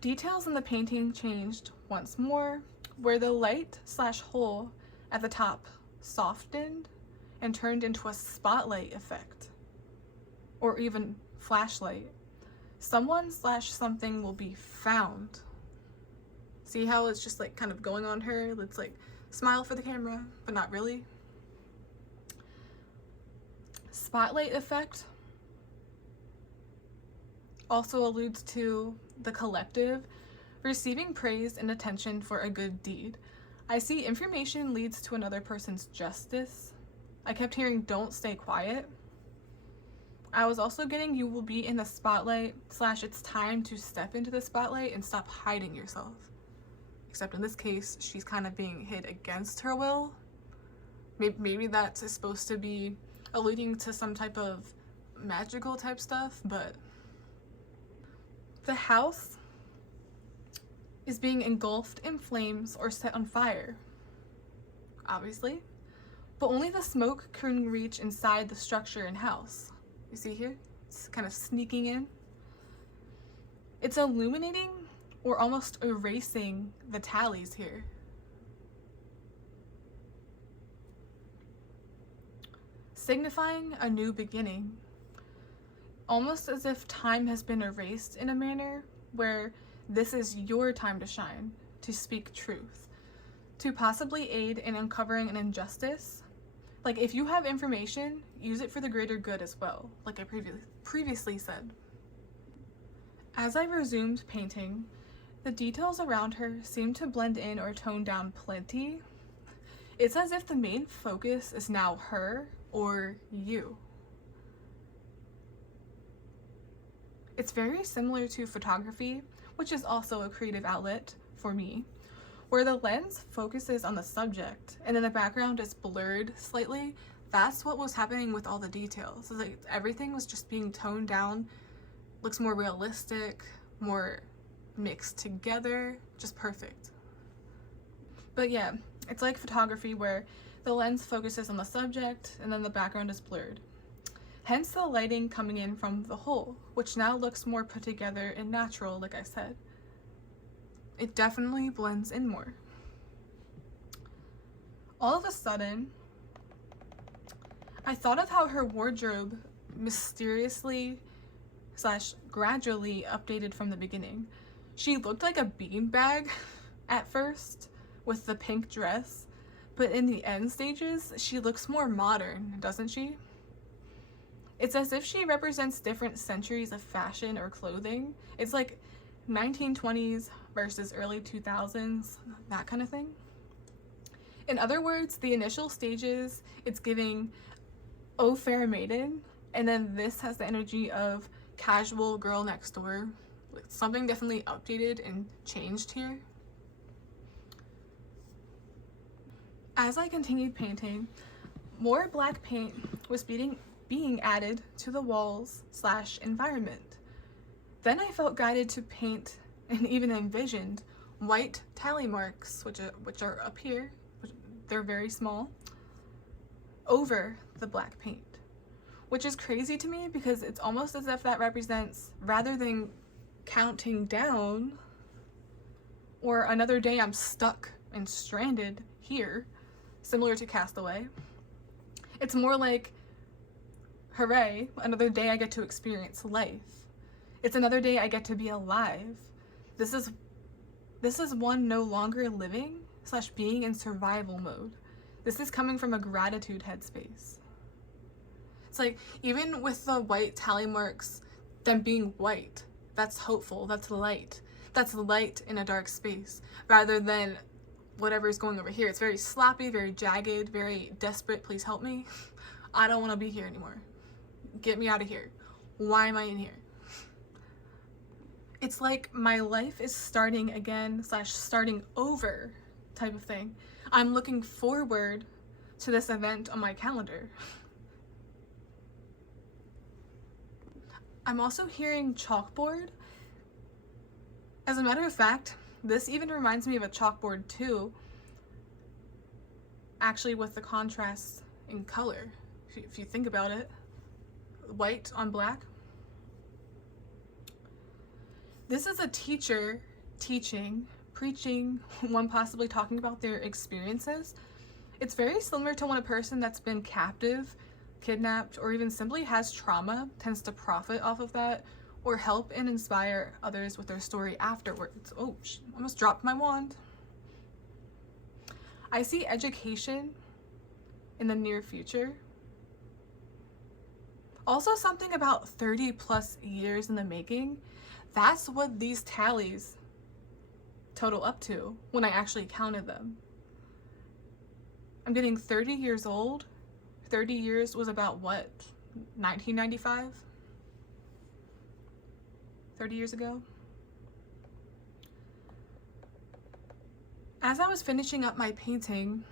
Details in the painting changed once more, where the light/hole at the top softened and turned into a spotlight effect, or even flashlight. Someone/something will be found. See how it's just like kind of going on her? Let's like smile for the camera, but not really. Spotlight effect also alludes to the collective receiving praise and attention for a good deed. I see information leads to another person's justice. I kept hearing don't stay quiet. I was also getting you will be in the spotlight / it's time to step into the spotlight and stop hiding yourself. Except in this case, she's kind of being hid against her will. Maybe that's supposed to be alluding to some type of magical type stuff, but the house is being engulfed in flames or set on fire, obviously, but only the smoke can reach inside the structure and house. You see here? It's kind of sneaking in. It's illuminating or almost erasing the tallies here. Signifying a new beginning. Almost as if time has been erased in a manner where this is your time to shine, to speak truth, to possibly aid in uncovering an injustice. Like if you have information, use it for the greater good as well, like I previously said. As I resumed painting, the details around her seemed to blend in or tone down plenty. It's as if the main focus is now her or you. It's very similar to photography, which is also a creative outlet for me, where the lens focuses on the subject and then the background is blurred slightly. That's what was happening with all the details. It's like everything was just being toned down, looks more realistic, more mixed together, just perfect. But yeah, it's like photography where the lens focuses on the subject and then the background is blurred. Hence the lighting coming in from the hole, which now looks more put together and natural, like I said. It definitely blends in more. All of a sudden, I thought of how her wardrobe mysteriously / gradually updated from the beginning. She looked like a beanbag at first with the pink dress, but in the end stages, she looks more modern, doesn't she? It's as if she represents different centuries of fashion or clothing. It's like 1920s versus early 2000s, that kind of thing. In other words, the initial stages, it's giving oh fair maiden, and then this has the energy of casual girl next door. Something definitely updated and changed here. As I continued painting, more black paint was being added to the walls / environment. Then I felt guided to paint and even envisioned white tally marks, which are up here, they're very small, over the black paint, which is crazy to me because it's almost as if that represents, rather than counting down or another day I'm stuck and stranded here, similar to Castaway, it's more like, hooray, another day I get to experience life. It's another day I get to be alive. This is one no longer living / being in survival mode. This is coming from a gratitude headspace. It's like, even with the white tally marks, them being white, that's hopeful, that's light. That's light in a dark space, rather than whatever is going over here. It's very sloppy, very jagged, very desperate, please help me. I don't want to be here anymore. Get me out of here. Why am I in here? It's like my life is starting again / starting over type of thing. I'm looking forward to this event on my calendar. I'm also hearing chalkboard. As a matter of fact, this even reminds me of a chalkboard too. actually with the contrast in color. If you think about it, white on black. This is a teacher teaching, preaching, one possibly talking about their experiences. It's very similar to when a person that's been captive, kidnapped, or even simply has trauma tends to profit off of that or help and inspire others with their story afterwards. Oh, almost dropped my wand. I see education in the near future. Also something about 30 plus years in the making. That's what these tallies total up to when I actually counted them. I'm getting 30 years old. 30 years was about what? 1995? 30 years ago? As I was finishing up my painting,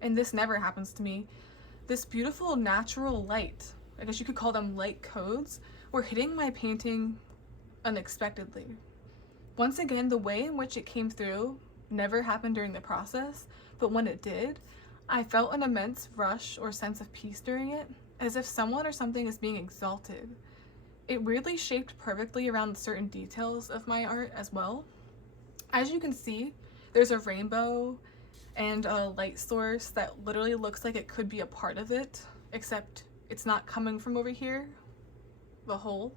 and this never happens to me, this beautiful natural light, I guess you could call them light codes, were hitting my painting unexpectedly. Once again, the way in which it came through never happened during the process, but when it did, I felt an immense rush or sense of peace during it, as if someone or something is being exalted. It weirdly shaped perfectly around certain details of my art as well. As you can see, there's a rainbow and a light source that literally looks like it could be a part of it, except it's not coming from over here, the hole.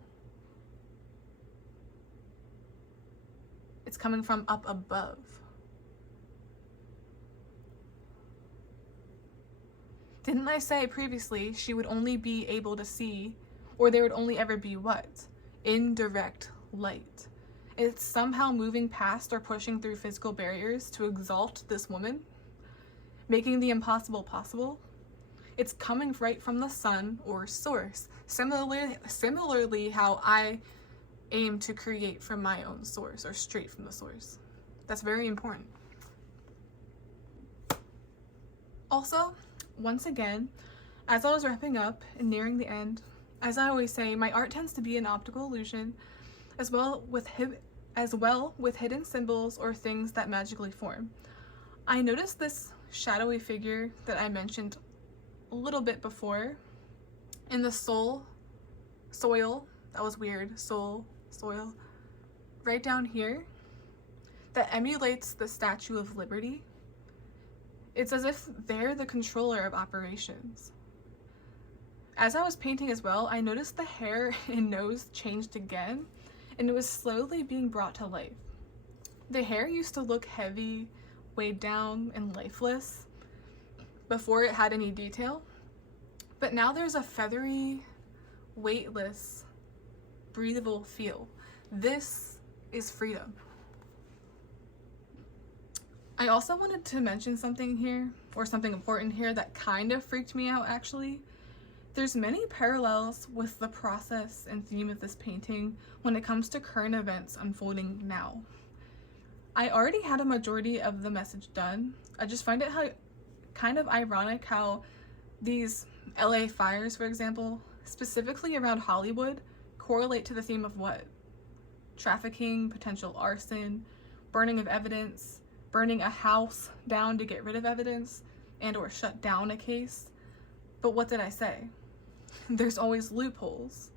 It's coming from up above. Didn't I say previously she would only be able to see, or there would only ever be what? Indirect light. It's somehow moving past or pushing through physical barriers to exalt this woman, making the impossible possible. It's coming right from the sun or source. Similarly how I aim to create from my own source or straight from the source. That's very important. Also, once again, as I was wrapping up and nearing the end, as I always say, my art tends to be an optical illusion, as well with hidden symbols or things that magically form. I noticed this shadowy figure that I mentioned a little bit before in the soil, that was weird, soil, right down here, that emulates the Statue of Liberty. It's as if they're the controller of operations. As I was painting as well, I noticed the hair and nose changed again, and it was slowly being brought to life. The hair used to look heavy, weighed down, and lifeless before it had any detail, but now there's a feathery, weightless, breathable feel. This is freedom. I also wanted to mention something here, or something important here, that kind of freaked me out actually. There's many parallels with the process and theme of this painting when it comes to current events unfolding now. I already had a majority of the message done. I just find it kind of ironic how these LA fires, for example, specifically around Hollywood, correlate to the theme of what? Trafficking, potential arson, burning of evidence, burning a house down to get rid of evidence, and or shut down a case. But what did I say? There's always loopholes.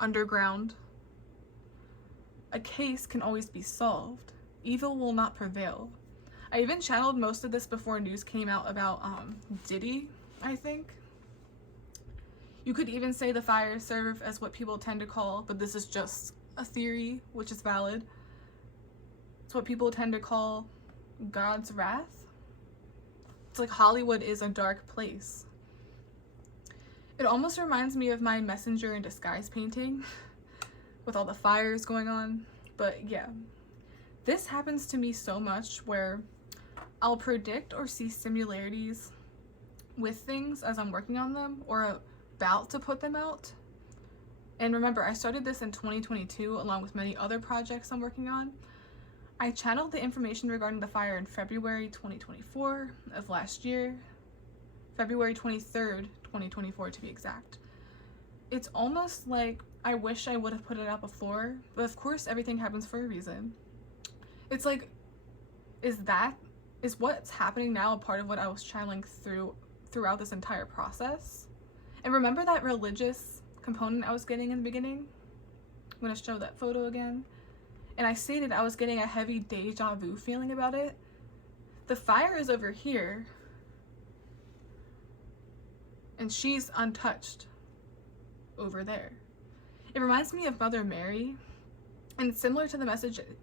Underground. A case can always be solved. Evil will not prevail. I even channeled most of this before news came out about Diddy, I think. You could even say the fires serve as what people tend to call, but this is just a theory, which is valid. It's what people tend to call God's wrath. It's like Hollywood is a dark place. It almost reminds me of my Messenger in Disguise painting with all the fires going on. But yeah, this happens to me so much where I'll predict or see similarities with things as I'm working on them or about to put them out. And remember, I started this in 2022 along with many other projects I'm working on. I channeled the information regarding the fire in February 2024 of last year. February 23rd, 2024 to be exact. It's almost like I wish I would have put it out before, but of course everything happens for a reason. It's like, is that is what's happening now a part of what I was channeling throughout this entire process? And remember that religious component I was getting in the beginning? I'm going to show that photo again. And I stated I was getting a heavy deja vu feeling about it. The fire is over here, and she's untouched over there. It reminds me of Mother Mary, and it's similar to the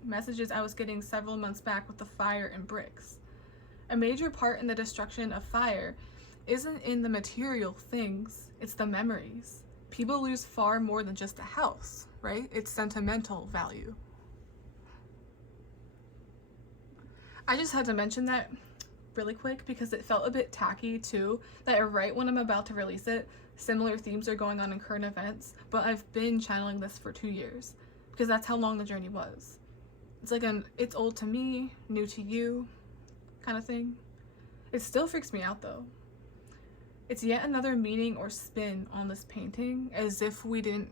messages I was getting several months back with the fire and bricks. A major part in the destruction of fire isn't in the material things, it's the memories. People lose far more than just a house, right? It's sentimental value. I just had to mention that really quick because it felt a bit tacky too, that right when I'm about to release it, similar themes are going on in current events, but I've been channeling this for 2 years because that's how long the journey was. It's like it's old to me, new to you kind of thing. It still freaks me out though. It's yet another meaning or spin on this painting, as if we didn't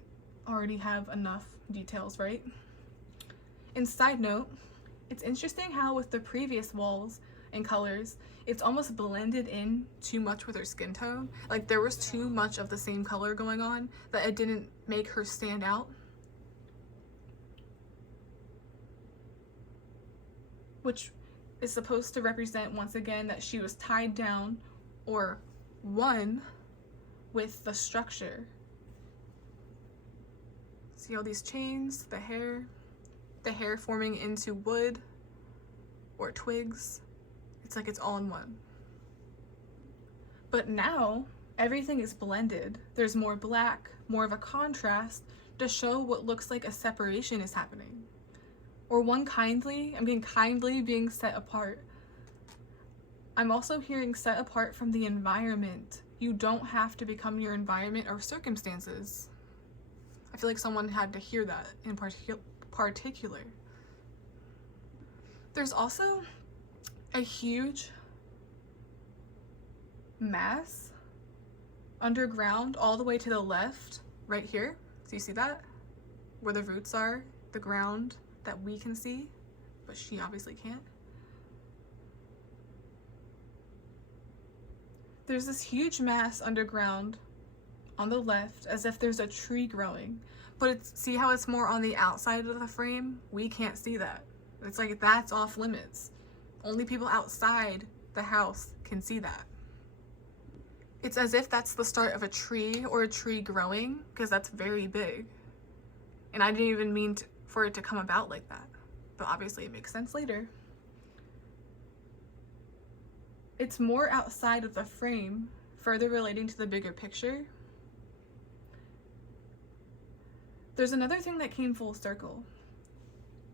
already have enough details, right? And side note, it's interesting how with the previous walls and colors, it's almost blended in too much with her skin tone. Like there was too much of the same color going on that it didn't make her stand out. Which is supposed to represent, once again, that she was tied down or one with the structure. See all these chains, the hair forming into wood or twigs. It's like it's all in one. But now everything is blended. There's more black, more of a contrast to show what looks like a separation is happening. Or kindly being set apart. I'm also hearing set apart from the environment. You don't have to become your environment or circumstances. I feel like someone had to hear that in particular. There's also a huge mass underground all the way to the left, right here. So you see that? Where the roots are, the ground that we can see, but she obviously can't. There's this huge mass underground on the left, as if there's a tree growing, but see how it's more on the outside of the frame? We can't see that. It's like that's off limits. Only people outside the house can see that. It's as if that's the start of a tree or a tree growing, because that's very big. And I didn't even mean for it to come about like that, but obviously it makes sense later. It's more outside of the frame, further relating to the bigger picture. There's another thing that came full circle.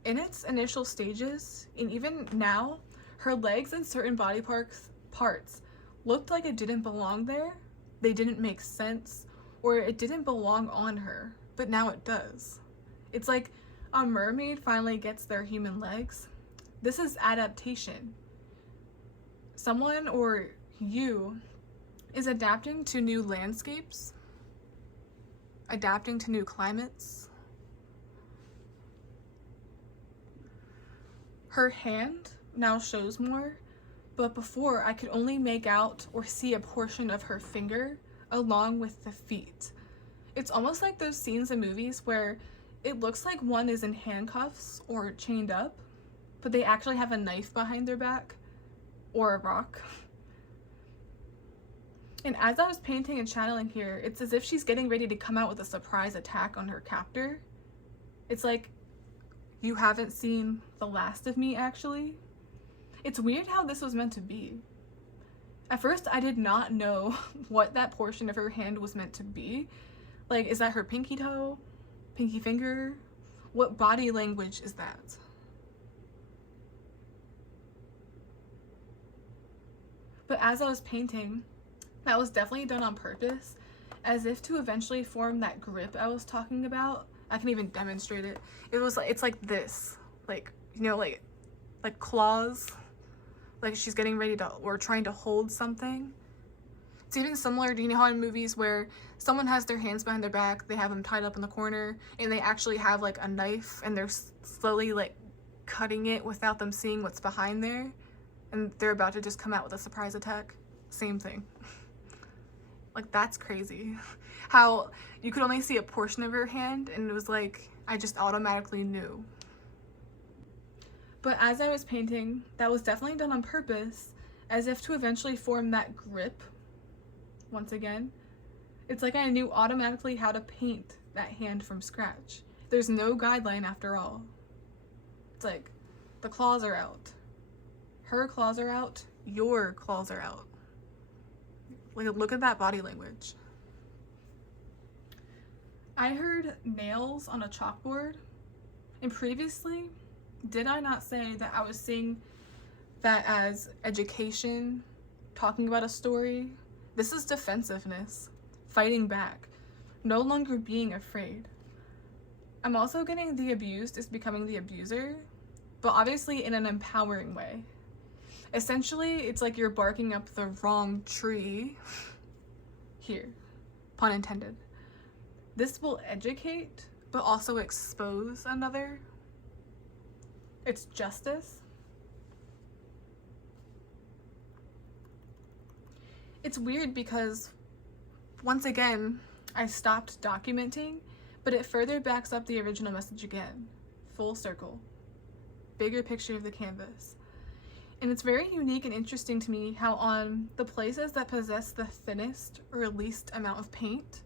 In its initial stages, and even now, her legs and certain body parts looked like it didn't belong there, they didn't make sense, or it didn't belong on her, but now it does. It's like a mermaid finally gets their human legs. This is adaptation. Someone, or you, is adapting to new landscapes, adapting to new climates. Her hand now shows more, but before I could only make out or see a portion of her finger along with the feet. It's almost like those scenes in movies where it looks like one is in handcuffs or chained up, but they actually have a knife behind their back or a rock. And as I was painting and channeling here, it's as if she's getting ready to come out with a surprise attack on her captor. It's like, you haven't seen the last of me, actually. It's weird how this was meant to be. At first, I did not know what that portion of her hand was meant to be. Like, is that her pinky toe? Pinky finger? What body language is that? But as I was painting, that was definitely done on purpose, as if to eventually form that grip I was talking about. I can even demonstrate it. It's like this, like, you know, like claws, like she's getting ready to, or trying to hold something. It's even similar, do you know how in movies where someone has their hands behind their back, they have them tied up in the corner, and they actually have like a knife and they're slowly like cutting it without them seeing what's behind there? and they're about to just come out with a surprise attack. Same thing. Like, that's crazy. How you could only see a portion of her hand, and it was like, I just automatically knew. But as I was painting, that was definitely done on purpose, as if to eventually form that grip. Once again, it's like I knew automatically how to paint that hand from scratch. There's no guideline after all. It's like, the claws are out. Her claws are out. Your claws are out. Like, look at that body language. I heard nails on a chalkboard, and previously, did I not say that I was seeing that as education, talking about a story? This is defensiveness, fighting back, no longer being afraid. I'm also getting the abused is becoming the abuser, but obviously in an empowering way. Essentially, it's like you're barking up the wrong tree. Here, pun intended. This will educate, but also expose another. It's justice. It's weird because, once again, I stopped documenting, but it further backs up the original message again. Full circle. Bigger picture of the canvas. And it's very unique and interesting to me how on the places that possess the thinnest or least amount of paint,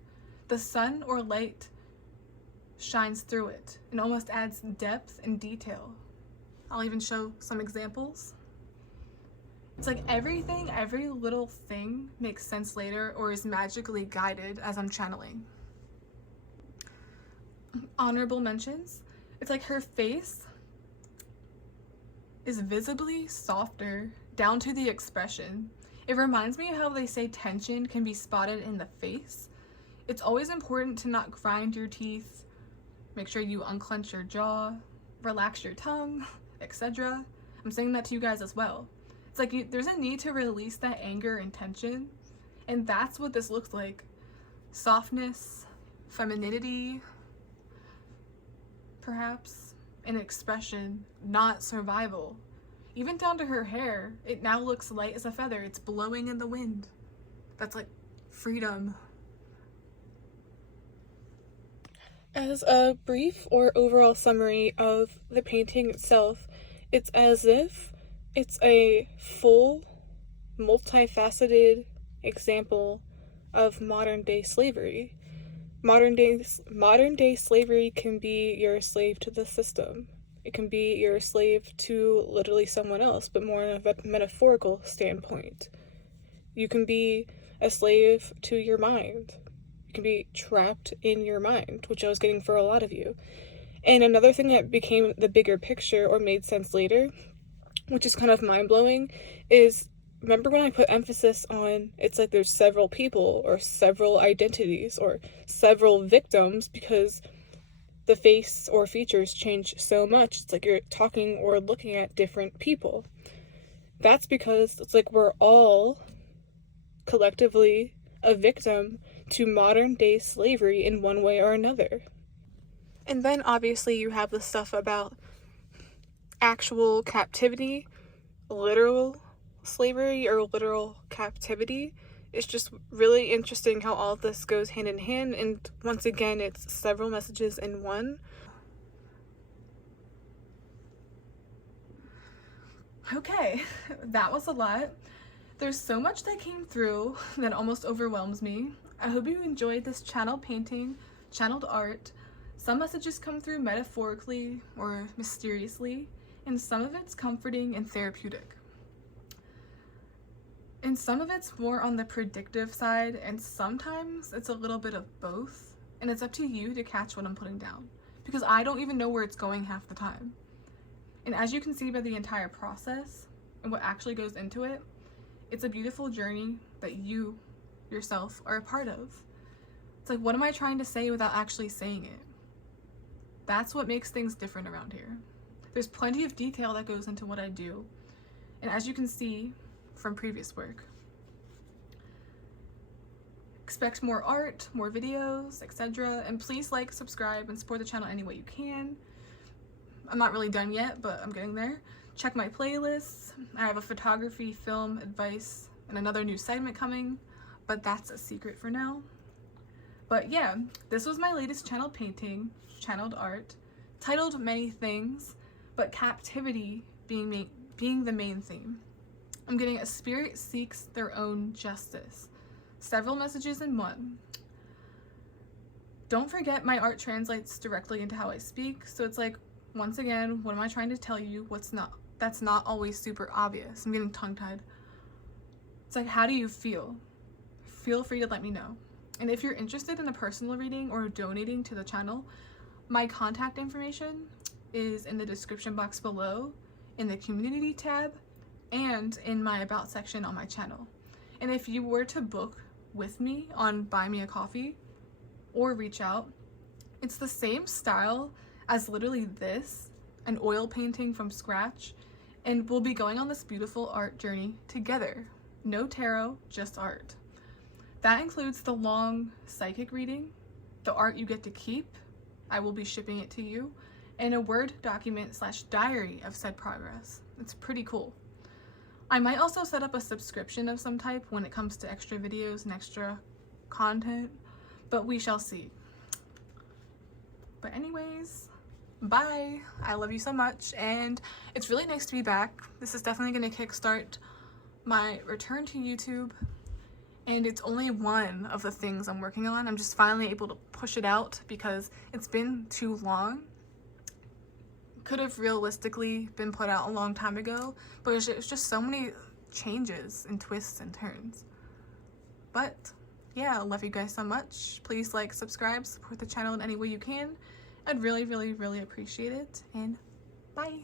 the sun or light shines through it and almost adds depth and detail. I'll even show some examples. It's like everything, every little thing makes sense later or is magically guided as I'm channeling. Honorable mentions. It's like her face is visibly softer down to the expression. It reminds me of how they say tension can be spotted in the face. It's always important to not grind your teeth, make sure you unclench your jaw, relax your tongue, etc. I'm saying that to you guys as well. It's like there's a need to release that anger and tension, and that's what this looks like. Softness, femininity, perhaps, and expression, not survival. Even down to her hair, it now looks light as a feather. It's blowing in the wind. That's like freedom. As a brief or overall summary of the painting itself, it's as if it's a full, multifaceted example of modern day slavery. Modern day slavery can be you're a slave to the system. It can be you're a slave to literally someone else, but more in a metaphorical standpoint. You can be a slave to your mind. You can be trapped in your mind, which I was getting for a lot of you. And another thing that became the bigger picture or made sense later, which is kind of mind-blowing, is remember when I put emphasis on it's like there's several people or several identities or several victims because the face or features change so much. It's like you're talking or looking at different people. That's because it's like we're all collectively a victim to modern day slavery in one way or another. And then obviously you have the stuff about actual captivity, literal slavery or literal captivity. It's just really interesting how all of this goes hand in hand, and once again it's several messages in one. Okay, that was a lot. There's so much that came through that almost overwhelms me. I hope you enjoyed this channel painting, channeled art. Some messages come through metaphorically or mysteriously, and some of it's comforting and therapeutic. And some of it's more on the predictive side, and sometimes it's a little bit of both, and it's up to you to catch what I'm putting down, because I don't even know where it's going half the time. And as you can see by the entire process and what actually goes into it, it's a beautiful journey that you yourself are a part of. It's like, what am I trying to say without actually saying it? That's what makes things different around here. There's plenty of detail that goes into what I do, and as you can see from previous work, expect more art, more videos, etc. And please like, subscribe, and support the channel any way you can. I'm not really done yet, but I'm getting there. Check my playlists. I have a photography, film, advice, and another new segment coming, but that's a secret for now. But yeah, this was my latest channeled painting, channeled art, titled Many Things, but captivity being the main theme. I'm getting a spirit seeks their own justice. Several messages in one. Don't forget my art translates directly into how I speak, so it's like, once again, what am I trying to tell you? That's not always super obvious. I'm getting tongue-tied. It's like, how do you feel? Feel free to let me know. And if you're interested in a personal reading or donating to the channel, my contact information is in the description box below, in the community tab, and in my about section on my channel. And if you were to book with me on Buy Me a Coffee or reach out, it's the same style as literally this, an oil painting from scratch, and we'll be going on this beautiful art journey together. No tarot, just art. That includes the long psychic reading, the art you get to keep, I will be shipping it to you, and a Word document / diary of said progress. It's pretty cool. I might also set up a subscription of some type when it comes to extra videos and extra content, but we shall see. But anyways, bye. I love you so much, and it's really nice to be back. This is definitely going to kickstart my return to YouTube, and it's only one of the things I'm working on. I'm just finally able to push it out because it's been too long. Could have realistically been put out a long time ago, but it's just so many changes and twists and turns. But yeah, I love you guys so much. Please like, subscribe, support the channel in any way you can. I'd really, really, really appreciate it, and bye.